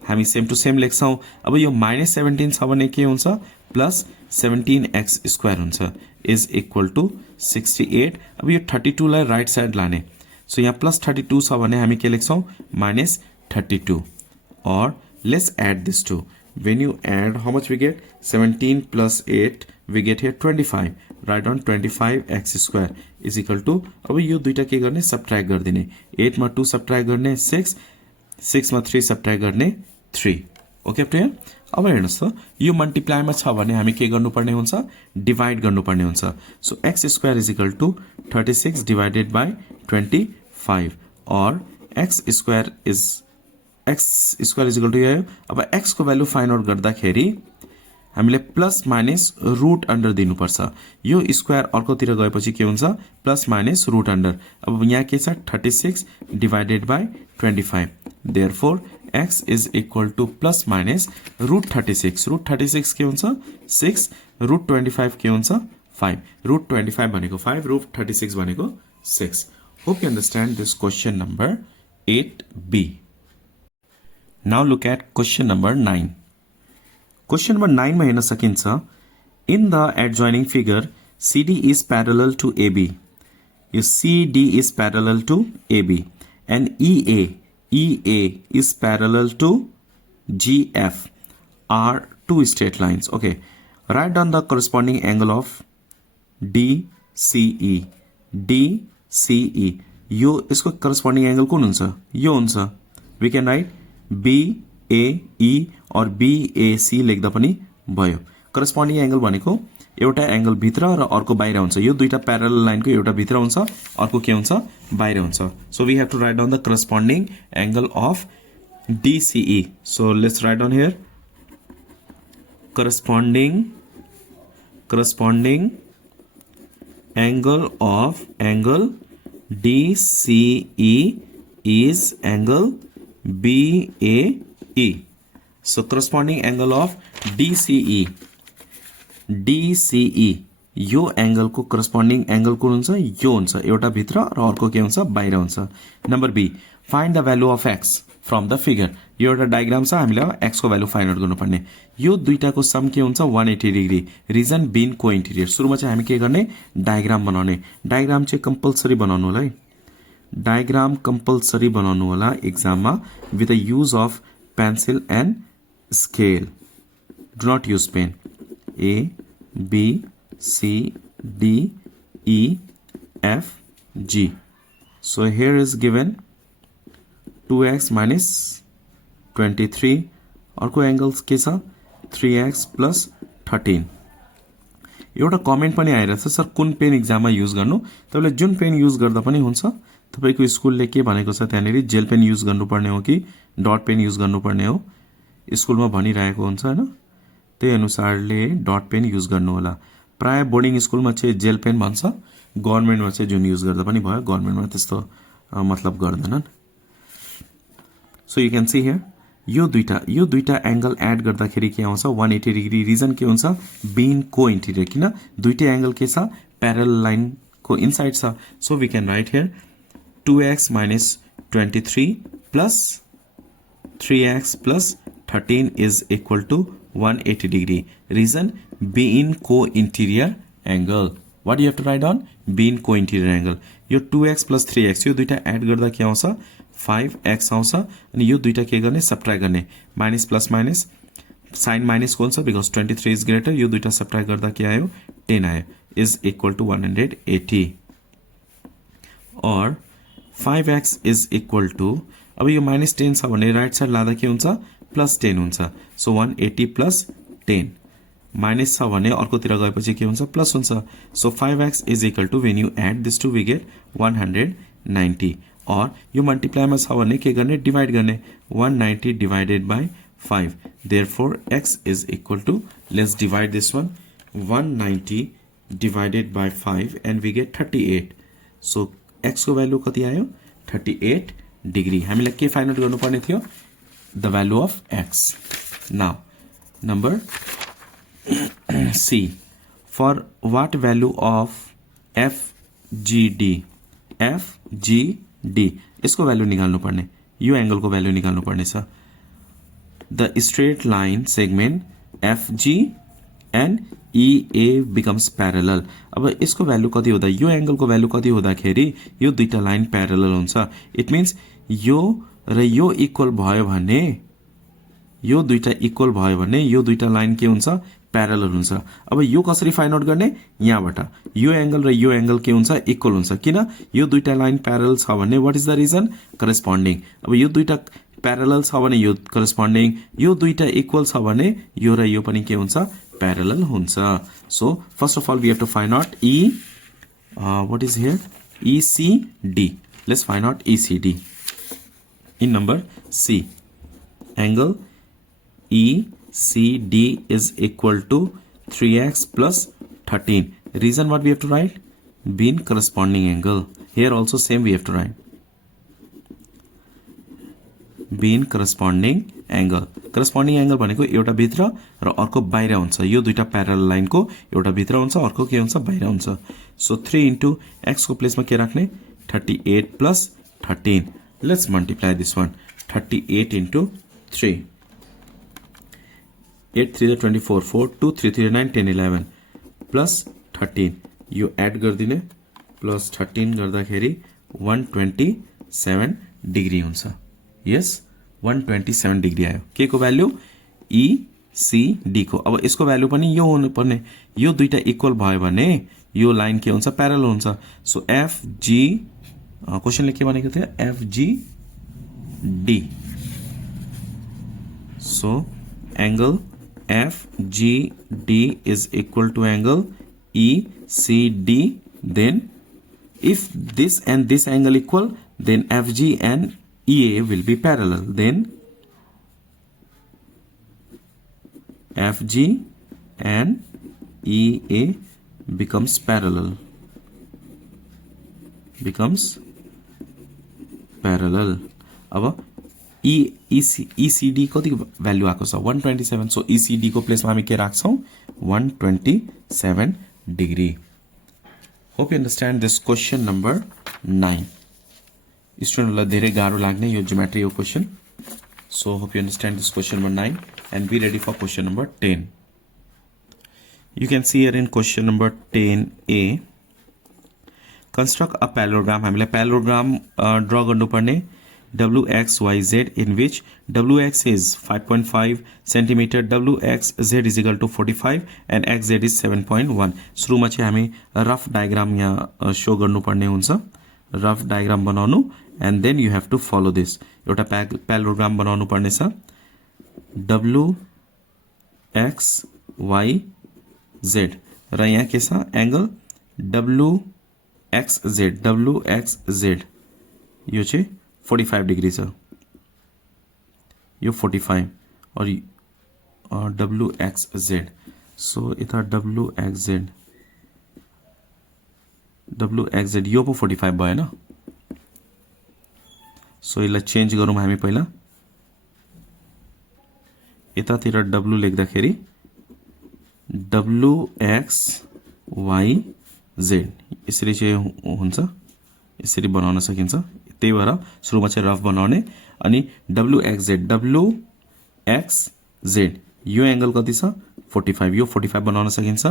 हामी सेम टु सेम लेख्छौं। अब यो -17 छ भने के हुन्छ प्लस 17x स्क्वायर हुन्छ इज इक्वल टु 68। अब यो 32 लाई राइट साइड लाने, सो यहाँ प्लस 32 छ भने हामी के लेख्छौं -32 और let's add this to when you add, how much we get? 17 plus 8, we get here 25. Write down 25x square is equal to, अब यो दुईटा के गर्ने subtract गर्दिने, 8 मा 2 subtract गर्ने 6, 6 मा 3 subtract गर्ने 3. ओके प्रिय, अब हेर्नुस् त यो मल्टिप्लाईमा छ भने हामी के गर्नुपर्ने हुन्छ? डिवाइड गर्नुपर्ने हुन्छ. So x square is equal to 36 divided by 25 और x square is equal to यो. अब x को भ्यालु फाइन्ड आउट गर्दाखेरि हामीले प्लस माइनस रुट अन्डर दिनुपर्छ. यो स्क्वायर अर्कोतिर गएपछि के हुन्छ? Plus minus root under. अब यहाँ के छ? 36 divided by 25. Therefore x is equal to plus minus root 36. Root 36 के हुन्छ? 6. रुट 25 के हुन्छ? 5. रुट 25 भनेको 5, रुट 36 भनेको 6. Hope you understand this question number 8b. Now look at question number 9. Question number 9 मा हेर्न सकिन्छ. In the adjoining figure, CD is parallel to AB. यो CD is parallel to AB and EA is parallel to GF are two straight lines. Okay, write down the corresponding angle of DCE. DCE यो इसको corresponding angle कुन हुन्छ? यो हुन्छ. We can write BAE और BAC लेख्दा पनि भयो. corresponding angle भनेको एउटा एंगल भित्र र अर्को बाहिर हुन्छ. यो दुईटा प्यारलल लाइनको एउटा भित्र हुन्छ, अर्को के हुन्छ? बाहिर हुन्छ. So we have to write down the corresponding angle of DCE. So let's write down here corresponding angle of angle DCE is angle BAE. So corresponding angle of DCE यो एंगल को corresponding angle कुन हुन्छ? यो हुन्छ. एउटा भित्र र अर्को के हुन्छ? बाहिर हुन्छ. Number B, find the value of x from the figure. यो एउटा डायग्राम छ, हामीले x को भ्यालु फाइन्ड आउट गर्नुपर्ने. यो दुईटाको सम के हुन्छ? 180 डिग्री. रिजन बीन को इन्टिरियर. सुरुमा चाहिँ हामी के गर्ने? डायग्राम बनाउने. डायग्राम चाहिँ कम्पल्सरी बनाउनु होला है. डायग्राम कम्पल्सरी बनाउनु होला एक्जाममा with the use of pencil and scale. Do not use pen. A, B, C, D, E, F, G. So here is given 2x minus 23. अर्को एंगल्स के छ? 3x plus 13. एउटा कमेन्ट पनि आइरहेछ, सर कुन पेन एक्जाममा युज गर्नु? तपाईले जुन पेन युज गर्दा पनि हुन्छ. तपाईको स्कुलले के भनेको छ त्यहाँनेरि? जेल पेन युज गर्नुपर्ने हो कि डट पेन युज गर्नुपर्ने हो? स्कुलमा भनिरहेको हुन्छ हैन? त्यही अनुसारले डट पेन युज गर्नु होला. प्राय बोर्डिङ स्कुलमा चाहिँ जेल पेन भन्छ, गभर्नमेन्टमा चाहिँ जुन युज गर्दा पनि भयो. गभर्नमेन्टमा त्यस्तो मतलब गर्दैनन्. So you can see here यो दुईटा एंगल एड गर्दाखेरि के आउँछ? 180 डिग्री. रिजन के हुन्छ? बीन को इन्टिरियर. किन? दुईटै एंगल के छ? प्यारलल लाइन को इनसाइड छ. So we can write here 2x minus 23 plus 3x plus 13 is equal to 180 degree. Reason be in co-interior angle. What do you have to write down? Be in co-interior angle. यो 2x plus 3x यो दुईटा add गर्दा के आउँछ? 5x आउँछ. अनि यो दुईटा के गर्ने? सबट्र्याक्ट गर्ने. Minus plus minus sign minus को हुन्छ बिकज 23 इज ग्रेटर. यो दुईटा सबट्र्याक्ट गर्दा के आयो? 10 आयो. Is equal to 180. और 5x इज इक्वल टु, अब यो माइनस 10 छ भने राइट साइड लाँदा के हुन्छ? प्लस 10 हुन्छ. So 180 plus 10. माइनस छ भने अर्कोतिर गएपछि के हुन्छ? प्लस हुन्छ. So 5x is equal to when you add this to we get 190. और यो मल्टिप्लाईमा छ भने के गर्ने? डिवाइड गर्ने. 190 divided by 5. Therefore x is equal to, let's divide this one. 190 divided by 5 and we get 38. So x को value कति आयो? 38 डिग्री. हामीलाई के फाइन्ड आउट गर्नुपर्ने थियो? The value of x. Now, number C. For what value of FGD? FGD. इसको value निकाल्नु पर्ने. यो एंगल को value निकाल्नु पर्ने छ. The straight line segment FG and EA becomes parallel. अब इसको value कति हुँदा? यो एंगल को value कति हुँदाखेरि यो दुईटा लाइन प्यारलल हुन्छ. It means यो र यो इक्वल भयो भने यो दुईटा इक्वल भयो भने यो दुईटा लाइन के हुन्छ प्यारलल हुन्छ। अब यो कसरी फाइन्ड आउट गर्ने यहाँबाट यो एंगल र यो एंगल के हुन्छ इक्वल हुन्छ किन यो दुईटा लाइन प्यारलल छ भने what is the reason corresponding. अब यो दुईटा प्यारलल छ भने यो करेस्पोन्डिङ यो दुईटा इक्वल छ भने यो र यो पनि के हुन्छ प्यारलल हुन्छ। So first of all we have to find out what is here ECD. Let's find out ECD. In number C, angle ECD is equal to 3x plus 13. Reason what we have to write? Being corresponding angle. Here also same we have to write. Being corresponding angle. Corresponding angle भनेको एउटा भित्र र अर्को बाहिर हुन्छ। यो दुईटा parallel लाइनको एउटा भित्र हुन्छ अर्को के हुन्छ बाहिर हुन्छ। सो 3 into x को प्लेसमा के राख्ने 38 plus 13. Let's multiply this one. 38 into 3. 8 3 24 4 2 3 3 9 10 11 plus 13. यो एड गर्दिने प्लस 13 गर्दाखेरि 127 डिग्री हुन्छ। यस 127 डिग्री आयो के को भ्यालु ECD को। अब यसको भ्यालु पनि यो हुनु पर्ने यो दुईटा इक्वल भयो भने यो लाइन के हुन्छ प्यारलल हुन्छ। सो FG क्वेशनले के भनेको थियो FGD। So angle FGD is equal to angle ECD. Then if this and this angle equal then FG and EA will be parallel. Then FG and EA becomes parallel. अब ECD कति value आएको छ 127। So ECD को प्लेसमा हामी के राख्छौं 127 degree. Hope you understand this question number 9। स्टुडेन्टहरुलाई धेरै गाह्रो लाग्ने यो ज्योमेट्री हो question. So hope you understand this question number 9 and be ready for question number 10. You can see here in question number 10A, construct a parallelogram. हामीले parallelogram draw गर्नुपर्ने WXYZ in which WX is 5.5 cm, WXZ is equal to 45 and XZ is 7.1. सुरुमा चाहिँ हामी rough diagram यहाँ show गर्नुपर्ने हुन्छ। Rough diagram बनाउनु and then you have to follow this. एउटा parallelogram बनाउनु पर्ने छ WXYZ र यहाँ के छ एंगल WXZ यो चाहिँ 45 डिग्री छ यो 45 और WXZ। सो यता WXZ यो पो 45 भएन। सो यसलाई चेन्ज गरौँ हामी पहिला यतातिर W लेख्दाखेरि WXYZ यसरी चाहिँ हुन्छ यसरी बनाउन सकिन्छ। त्यही भएर सुरुमा चाहिँ रफ बनाउने अनि WXZ यो एंगल कति छ 45 यो 45 बनाउन सकिन्छ।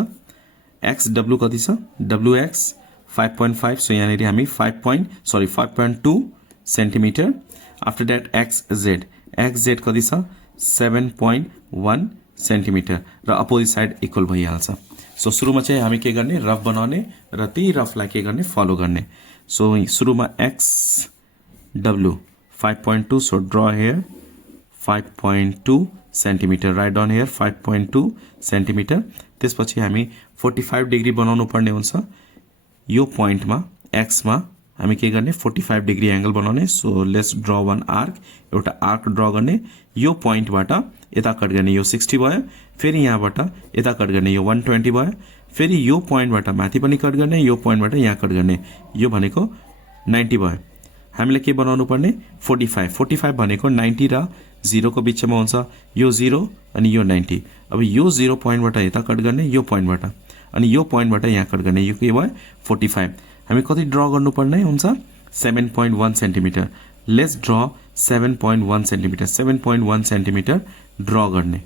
XW कति छ WX 5.5 सो यहाँनेरि हामी 5.2 सेन्टिमिटर। आफ्टर दैट XZ कति छ 7.1 सेन्टिमिटर र अपोजिट साइड इक्वल भइहाल्छ। सो सुरुमा चाहिँ हामी के गर्ने रफ बनाउने र त्यही रफलाई के गर्ने फलो गर्ने। सो सुरुमा XW 5.2 so draw here 5.2 centimetre right down here 5.2 centimetre. त्यसपछि हामी 45 डिग्री बनाउनु पर्ने हुन्छ यो पोइन्टमा x मा हामी के गर्ने 45 डिग्री एंगल बनाउने। So let's draw one arc एउटा आर्क ड्रा गर्ने यो पोइन्टबाट यता कट गर्ने यो 60 भयो फेरि यहाँबाट यता कट गर्ने यो 120 भयो फेरि यो पोइन्टबाट माथि पनि कट गर्ने यो पोइन्टबाट यहाँ कट गर्ने यो भनेको 90 भयो। हामीले के बनाउनु पर्ने 45 भनेको 90 र 0 को बीचमा हुन्छ यो 0 अनि यो 90। अब यो 0 पोइन्टबाट यता कट गर्ने यो पोइन्टबाट अनि यो पोइन्टबाट यहाँ कट गर्ने यो के भयो 45। हामी कति ड्रा गर्नुपर्ने हुन्छ 7.1 centimetre. Let's draw 7.1 centimetre 7.1 centimetre draw गर्ने।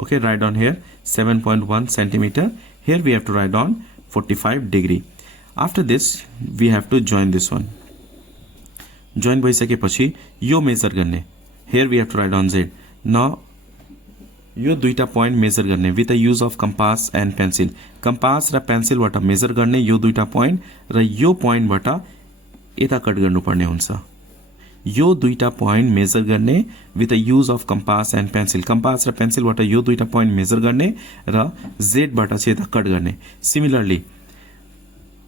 Okay write down here 7.1 centimetre here we have to write down 45 degree. After this we have to join this one. Join भइसकेपछि यो मेजर गर्ने here we have to write down Z। Now यो दुईटा point measure गर्ने with the use of compass and pencil. Compass र पेन्सिलबाट major गर्ने यो दुईटा पोइन्ट र यो पोइन्टबाट यता कट गर्नुपर्ने हुन्छ। यो दुईटा पोइन्ट मेजर गर्ने with the use of compass and pencil. Compass र पेन्सिलबाट यो दुईटा पोइन्ट मेजर गर्ने र जेडबाट चाहिँ यता कट गर्ने। सिमिलरली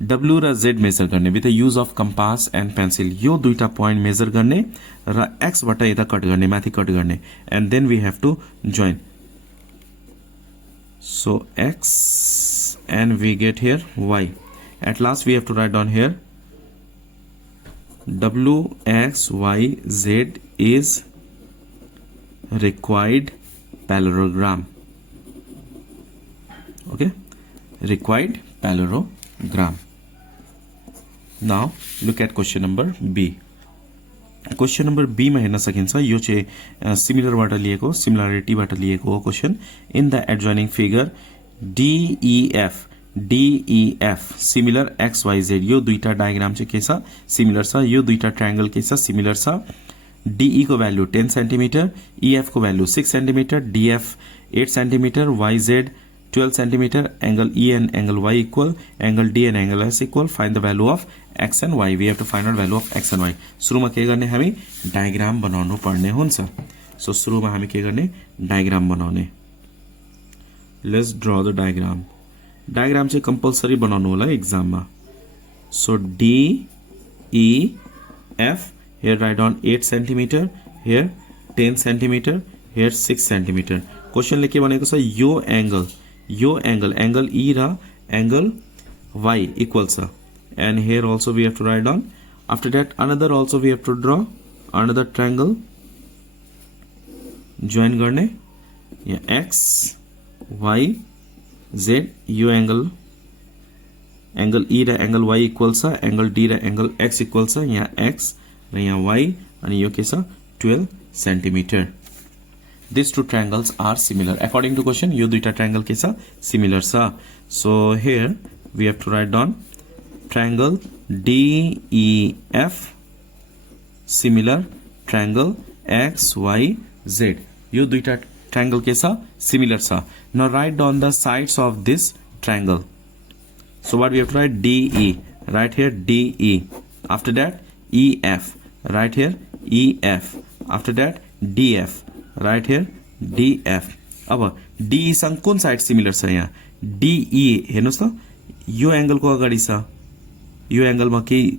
डब्लु र जेड मेजर गर्ने with the use of compass and pencil. यो दुईटा पोइन्ट मेजर गर्ने र एक्सबाट यता कट गर्ने, माथि कट गर्ने, and then we have to join. So x and we get here y. At last we have to write down here w x y z is required parallelogram. Okay, required parallelogram. Now look at question number B. Question number B मा हेर्न सकिन्छ यो चाहिँ सिमिलरबाट लिएको, सिमिलरिटीबाट लिएको हो question. In the adjoining figure DEF similar XYZ। यो दुईटा डायग्राम चाहिँ के छ, सिमिलर छ। यो दुईटा ट्रायंगल के छ, सिमिलर छ। DE को भ्यालु 10 सेन्टिमिटर, EF को value 6 centimetre, DF 8 centimetre, YZ 12 centimetre, angle E and angle Y equal, angle D and angle S equal. Find the value of X and Y. We have to find out value of X and Y. सुरुमा के गर्ने, हामी diagram बनाउनु पर्ने हुन्छ। So सुरुमा हामी के गर्ने, डायग्राम बनाउने। Let's draw the diagram. Diagram चाहिँ कम्पलसरी बनाउनु होला एक्जाममा। So DEF, here write down 8 centimetre, here 10 centimetre, here 6 centimetre. क्वेशनले के भनेको छ, यो एंगल E र एंगल Y equal छ, and here also we have to write down. After that another also we have to draw another triangle, join गर्ने, यहाँ X Y Z। यो एंगल E र एंगल Y equal छ, angle D र angle X equal छ, यहाँ X र यहाँ Y, अनि यो के छ 12 centimetre. These two triangles are similar. According to question, यो दुईटा triangle के छ, similar छ। So here we have to write down triangle DEF similar triangle XYZ। यो दुईटा triangle के छ, similar छ। Now write down the sides of this triangle. So what we have to write, DE, right here DE. After that EF, right here EF. After that DF, right here DF। अब DE सँग कुन side similar छ, यहाँ DE हेर्नुस् त, यो angle को अगाडि छ, यो एंगलमा केही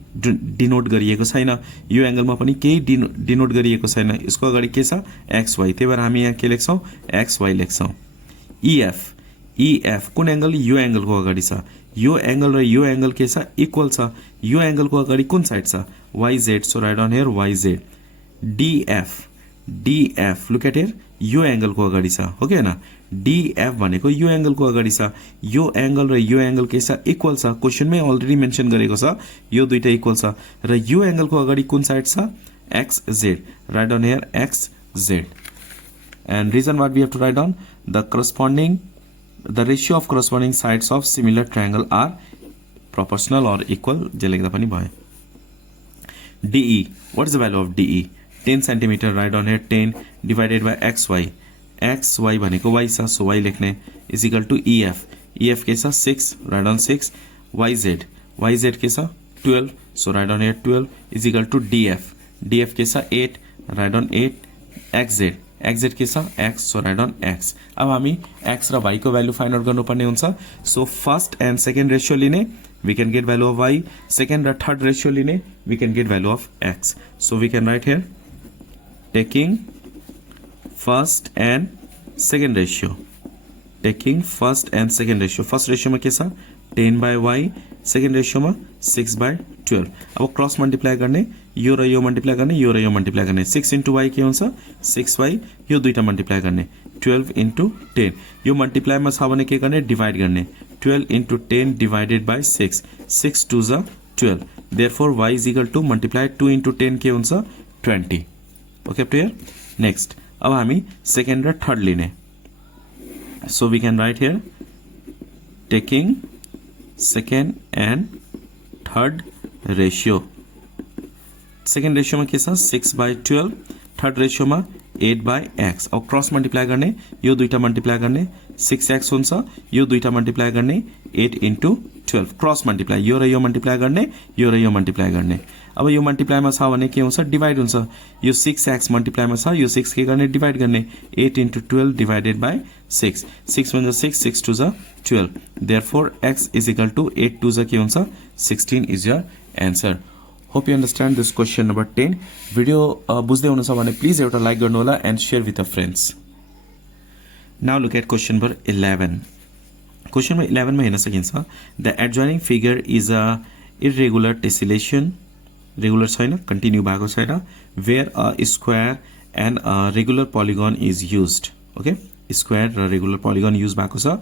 डिनोट गरिएको छैन, यो एंगलमा पनि केही डिनोट गरिएको छैन, यसको अगाडि के छ, XY। त्यही भएर हामी यहाँ के लेख्छौं, XY लेख्छौं। EF कुन एंगल, यो एंगल को अगाडि छ, यो एंगल र यो एंगल के छ, इक्वल छ। यो एंगल को अगाडि कुन साइड छ, YZ। So write down here YZ। DF look at here, यो एंगल को अगाडि छ, हो कि हैन। DF भनेको यो एंगल को अगाडि छ, यो एंगल र यो एंगल के छ, इक्वल छ। क्वेशनमै अलरेडी मेन्सन गरेको छ, यो दुईटा इक्वल छ। र यो एंगल को अगाडि कुन साइड छ, XZ। Write down here XZ। And reason what we have to write down, the ratio of corresponding sides of similar triangle are proportional or equal। जे लेख्दा पनि भयो। DE, what is the value of DE? 10 centimeter, write down here 10 divided by XY। XY भनेको Y छ, so Y लेख्ने, is equal to EF। EF के छ 6, write down 6। YZ के छ 12, so write down here 12 is equal to DF। DF के छ 8, write down 8। XZ के छ X, so write down X। अब हामी X र Y को भ्यालु फाइन्ड आउट गर्नुपर्ने हुन्छ। So first and second ratio लिने, we can get value of Y। Second र थर्ड रेशियो लिने, we can get value of X। So we can write here taking first and second ratio। taking first and second ratio। First ratio में के छ 10 by Y, second ratio में 6 by 12। अब cross multiply गर्ने, यो र यो मल्टिप्लाई गर्ने, यो र यो मल्टिप्लाई गर्ने। 6 into Y के हुन्छ 6Y, यो दुईटा मल्टिप्लाई गर्ने, 12 into 10। यो मल्टिप्लाई में छ भने के गर्ने, डिवाइड गर्ने, 12 into 10 divided by 6। 6 2 जा 12। therefore Y is equal to multiply 2 into 10 के हुन्छ 20। Okay up to here. Next अब हामी सेकेन्ड र थर्ड लिने। So we can write here taking second and third ratio. Second रेशियोमा के छ 6 by 12, थर्ड रेशियोमा 8/x अब क्रस मल्टिप्लाई गर्ने यो दुईटा मल्टिप्लाई गर्ने 6x हुन्छ यो दुईटा मल्टिप्लाई गर्ने 8 × 12 क्रस मल्टिप्लाई यो र यो मल्टिप्लाई गर्ने यो र यो मल्टिप्लाई गर्ने अब यो मल्टिप्लाईमा छ भने के हुन्छ डिभाइड हुन्छ यो 6x मल्टिप्लाईमा छ यो 6 के गर्ने डिभाइड गर्ने 8 × 12 divided by 6 6 1 6 6 2 12 therefore x is equal to 8 2 के हुन्छ 16 is your answer. Hope you understand this question number 10. Video बुझ्दै हुनुहुन्छ भने प्लिज एउटा लाइक गर्नु होला and share with your friends. Now look at question number 11. Question number 11 मा हेर्न सकिन्छ the adjoining figure is a irregular tessellation regular छैन continue भएको छैन where a square and a regular polygon is used. Okay, square र regular polygon use भएको छ.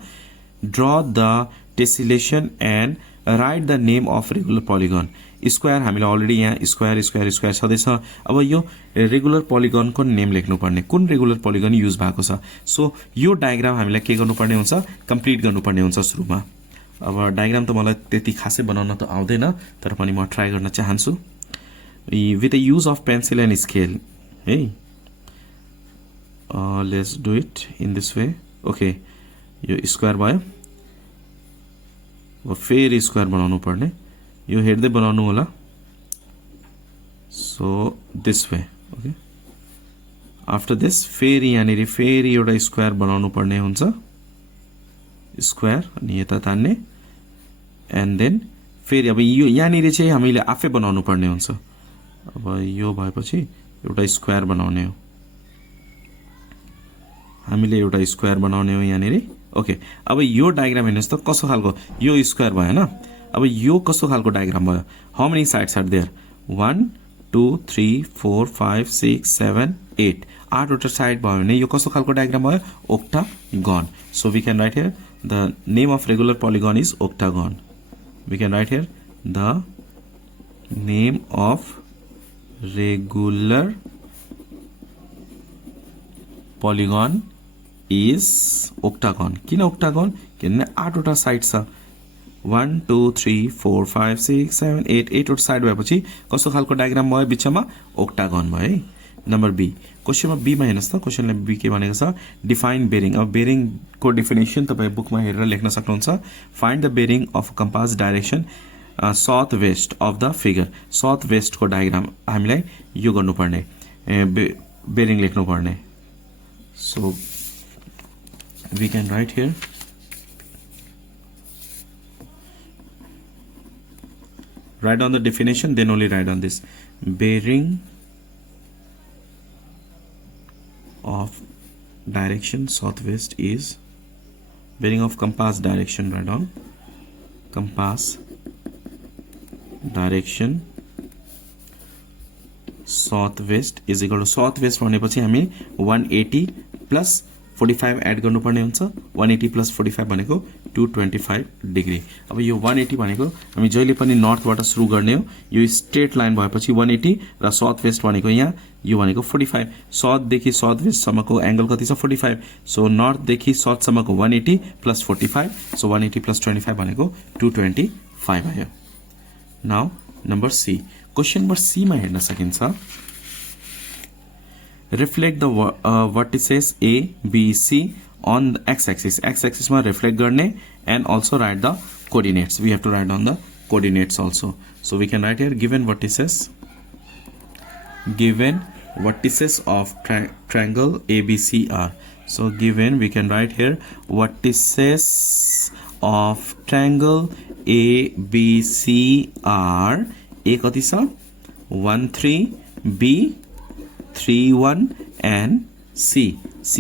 Draw the tessellation and write the name of regular polygon. Square हामीले already यहाँ square square square छँदैछ अब यो रेगुलर पोलिगनको नेम लेख्नु पर्ने कुन रेगुलर पोलिगन युज भएको छ सो यो डायग्राम हामीलाई के गर्नुपर्ने हुन्छ कम्प्लिट गर्नुपर्ने हुन्छ सुरुमा अब डायग्राम त मलाई त्यति खासै बनाउन त आउँदैन तर पनि म ट्राई गर्न चाहन्छु with the use of pencil and scale है let's do it in this way okay यो स्क्वायर भयो अब फेरि स्क्वायर बनाउनु पर्ने यो हेर्दै बनाउनु होला so this way okay after this फेरि यहाँनिर फेरि एउटा स्क्वायर बनाउनु पर्ने हुन्छ स्क्वायर अनि यता तान्ने एन्ड देन फेरि अब यो यहाँनिर चाहिँ हामीले आफै बनाउनु पर्ने हुन्छ अब यो भएपछि एउटा स्क्वायर बनाउने हो हामीले एउटा स्क्वायर बनाउने हो यहाँनिर ओके अब यो डायग्राम हेर्नुहोस् त कस्तो खालको यो स्क्वायर भयो हैन अब यो कस्तो खालको डायग्राम भयो how many sides are there 1 2 3 4 5 6 7 8 आठवटा साइड भयो भने यो कस्तो खालको डायग्राम भयो octagon so we can write here the name of regular polygon is octagon we can write here the name of regular polygon is octagon किन octagon किनभने आठवटा साइड छ 1 2 3 4 5 6 7 8 8वटा साइड भएपछि कस्तो खालको डायग्राम भयो बिचमा octagon भयो है नम्बर बी क्वेशनमा बी मा हेर्नुस् त क्वेशनले बी के भनेको छ डिफाइन बेरिङ अब बेरिङ को डेफिनेसन तपाई बुकमा हेरेर लेख्न सक्नुहुन्छ find the bearing of compass direction south west of the figure south west को डायग्राम हामीलाई यो गर्नुपर्ने बेरिङ लेख्नु पर्ने so we can write here write down the definition then only write on this bearing of direction southwest is bearing of compass direction write down compass direction southwest is equal to southwest भनेपछि हामी 180 plus 45 add गर्नुपर्ने हुन्छ 180 plus 45 भनेको 225 degree अब यो 180 भनेको हामी जहिले पनि नर्थबाट सुरु गर्ने हो यो स्ट्रेट लाइन भएपछि 180 र साउथ वेस्ट भनेको यहाँ यो भनेको 45 साउथ देखि साउथ वेस्ट सम्मको एंगल कति छ 45 सो नर्थ देखि साउथ सम्मको 180 plus 45 सो 180 plus 25 भनेको 225 आयो now number C question number C मा हेर्न सकिन्छ reflect the vertices A, B, C on the x-axis. X-axis ma reflect garne and also write the coordinates. We have to write down the coordinates also. So we can write here given vertices of triangle ABC are. So given we can write here vertices of triangle ABC are A kati cha 1 3 B 3 1 and C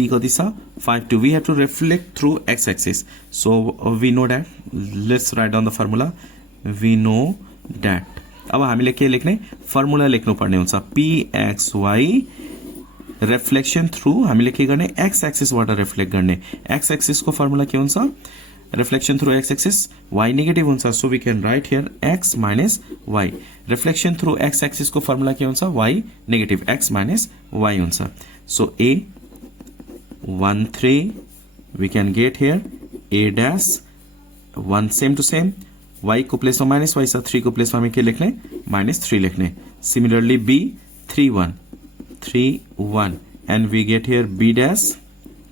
kati cha 5 2 we have to reflect through x-axis so we know that let's write down the formula we know that अब हामीले के लेख्ने formula लेख्नु पर्ने हुन्छ pxy reflection through हामीले के गर्ने x एक्सिस बाट रिफ्लेक्ट गर्ने x एक्सिस को फर्मुला के हुन्छ reflection through x axis y negative हुन्छ so we can write here x minus y reflection through x axis को फर्मुला के हुन्छ y negative x minus y हुन्छ सो a 1 3 we can get here a dash 1 same to same y को place में minus y छ 3 को place में हामी के लेख्ने -3 लेख्ने similarly b 3 1 and we get here b dash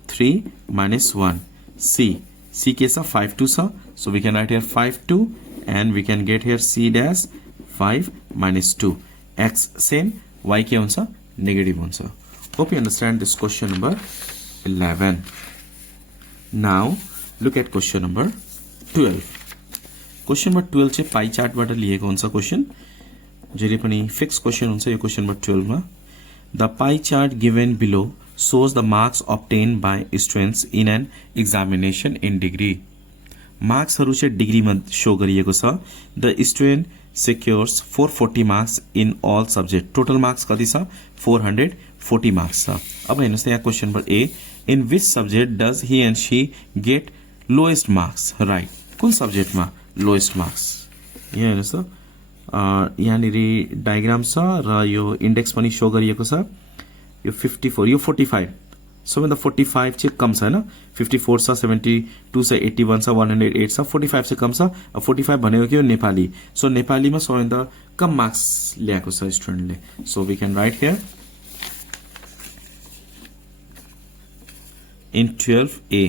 3 minus 1. C के छ 5 2 छ, so we can write here 5 2 and we can get here c dash 5 minus 2. X same, y के हुन्छ negative हुन्छ. Hope you understand this question number 11. Now look at question number 12. Question number 12 चाहिँ pie chart बाट लिएको हुन्छ question, जहिले पनि fix question हुन्छ यो क्वेशन नम्बर 12 मा. The pie chart given below shows the marks obtained by students in an examination in degree. Marks हरु चाहिँ डिग्री मा शो गरिएको छ. The student secures 440 marks in all subject. Total marks कति छ 440 marks छ. अब हेर्नुस् त यहाँ question number A. In which subject does he and she get lowest marks? Right. कुन सब्जेक्ट मा lowest marks? यहाँ हेर्नुस् त यहाँनिर डायग्राम छ र यो इन्डेक्स पनि शो गरिएको छ. यो 54 यो 45 सबैभन्दा 45 चाहिँ कम छ हैन. 54 छ, 72 छ, 81 छ, 108 छ, 45 चाहिँ कम छ. 45 भनेको के हो नेपाली. सो नेपालीमा सबैभन्दा कम मार्क्स ल्याएको छ स्टुडेन्टले. So we can write here in 12A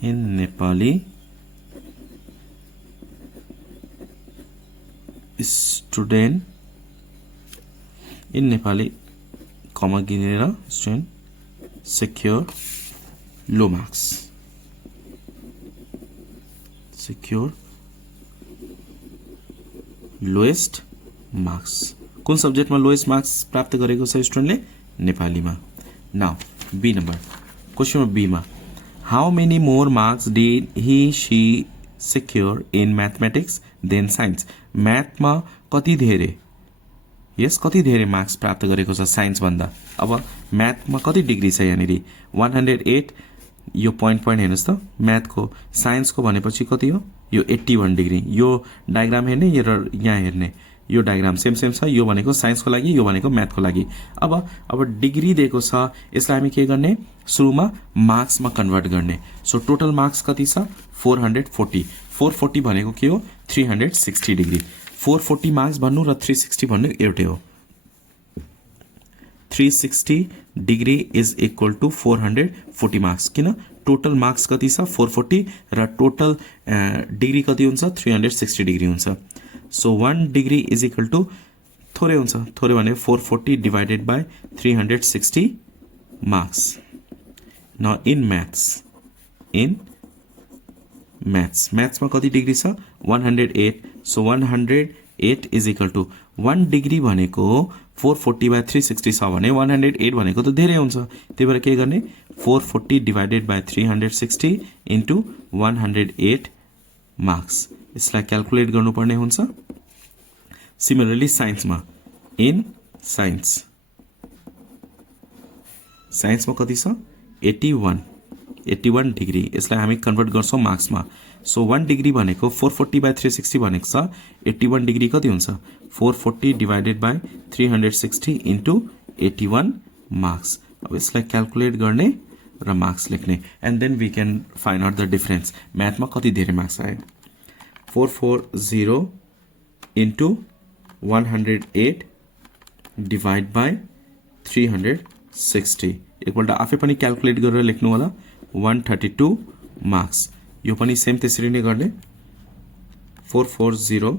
in Nepali student in Nepali comma गिनेर student secure low marks, secure lowest marks. कुन सब्जेक्टमा लोएस्ट मार्क्स प्राप्त गरेको छ स्टुडेन्टले नेपालीमा. Now B number question number B मा how many more marks did he she secure in mathematics than science. म्याथमा कति धेरै, यस कति धेरै मार्क्स प्राप्त गरेको छ साइन्स भन्दा. अब म्याथमा कति डिग्री छ यहाँनिर 108. यो पोइन्ट हेर्नुस् त म्याथको साइन्सको भनेपछि कति हो यो 81 डिग्री. यो डायग्राम हेर्ने यहाँ हेर्ने यो डायग्राम सेम छ. यो भनेको साइन्सको लागि, यो भनेको म्याथको लागि. अब डिग्री दिएको छ, यसलाई हामी के गर्ने सुरुमा मार्क्समा कन्भर्ट गर्ने. सो टोटल मार्क्स कति छ 440. 440 भनेको के हो 360 डिग्री. 440 मार्क्स भन्नु र 360 भन्नु एउटै हो. 360 degree is equal to 440 marks. किन टोटल मार्क्स कति छ 440 र टोटल डिग्री कति हुन्छ 360 डिग्री हुन्छ. So 1 degree is equal to थोरै हुन्छ, थोरै भने 440 divided by 360 marks. Now in म्याथ्समा कति डिग्री छ 108. So 108 is equal to 1 degree भनेको 440 बाई 360 छ भने 108 भनेको त धेरै हुन्छ. त्यही भएर के गर्ने 440 डिवाइडेड बाई 360 इन्टु 108 मार्क्स. यसलाई क्याल्कुलेट गर्नुपर्ने हुन्छ. सिमिलरली साइन्समा इन साइन्समा कति छ 81 डिग्री. यसलाई हामी कन्भर्ट गर्छौं मार्क्समा. सो 1 डिग्री भनेको 440 बाई 360 भनेको छ 81 डिग्री कति हुन्छ 440 डिवाइडेड बाई 360 इन्टु 81 मार्क्स. अब यसलाई क्याल्कुलेट गर्ने र मार्क्स लेख्ने and then we can find out the difference. म्याथमा कति धेरै मार्क्स आयो 440 इन्टु 108 डिवाइड बाई 360 एकपल्ट आफै पनि क्याल्कुलेट गरेर लेख्नु होला 132 मार्क्स. यो पनि सेम त्यसरी नै गर्ने 440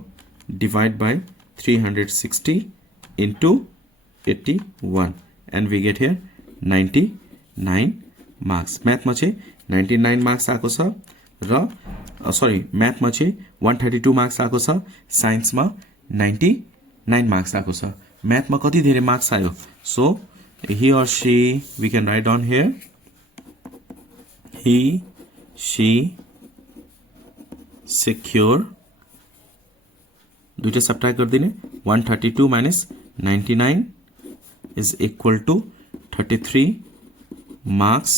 divide by 360 into 81 and we get here 99 marks. म्याथमा चाहिँ 99 मार्क्स आएको छ र म्याथमा चाहिँ 132 मार्क्स आएको छ, साइन्समा 99 मार्क्स आएको छ. म्याथमा कति धेरै मार्क्स आयो so he or she we can write down here he she secure दुईटा सब्ट्र्याक्ट गरिदिने 132 minus 99 is equal to 33 marks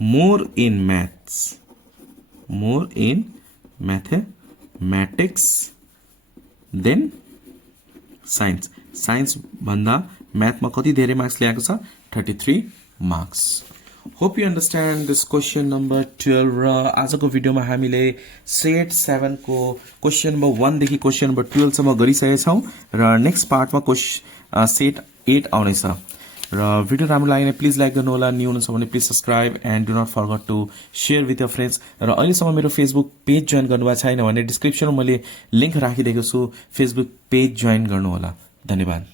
more in mathematics then science भन्दा म्याथमा कति धेरै मार्क्स ल्याएको छ 33 marks. Hope you understand this question number 12 र आजको भिडियोमा हामीले सेट 7 को क्वेसन नम्बर 1 देखि क्वेसन नम्बर 12 सम्म गरिसकेका छौं र नेक्स्ट पार्टमा सेट 8 आउनेछ र भिडियो राम्रो लाग्यो भने प्लिज लाइक गर्नु होला, न्यू हुनुहुन्छ भने please subscribe and do not forget to share with your friends र अहिलेसम्म मेरो फेसबुक पेज जोइन गर्नुभएको छैन भने डिस्क्रिप्सनमा मैले लिंक राखिदिएको छु, फेसबुक पेज जोइन गर्नु होला। धन्यवाद।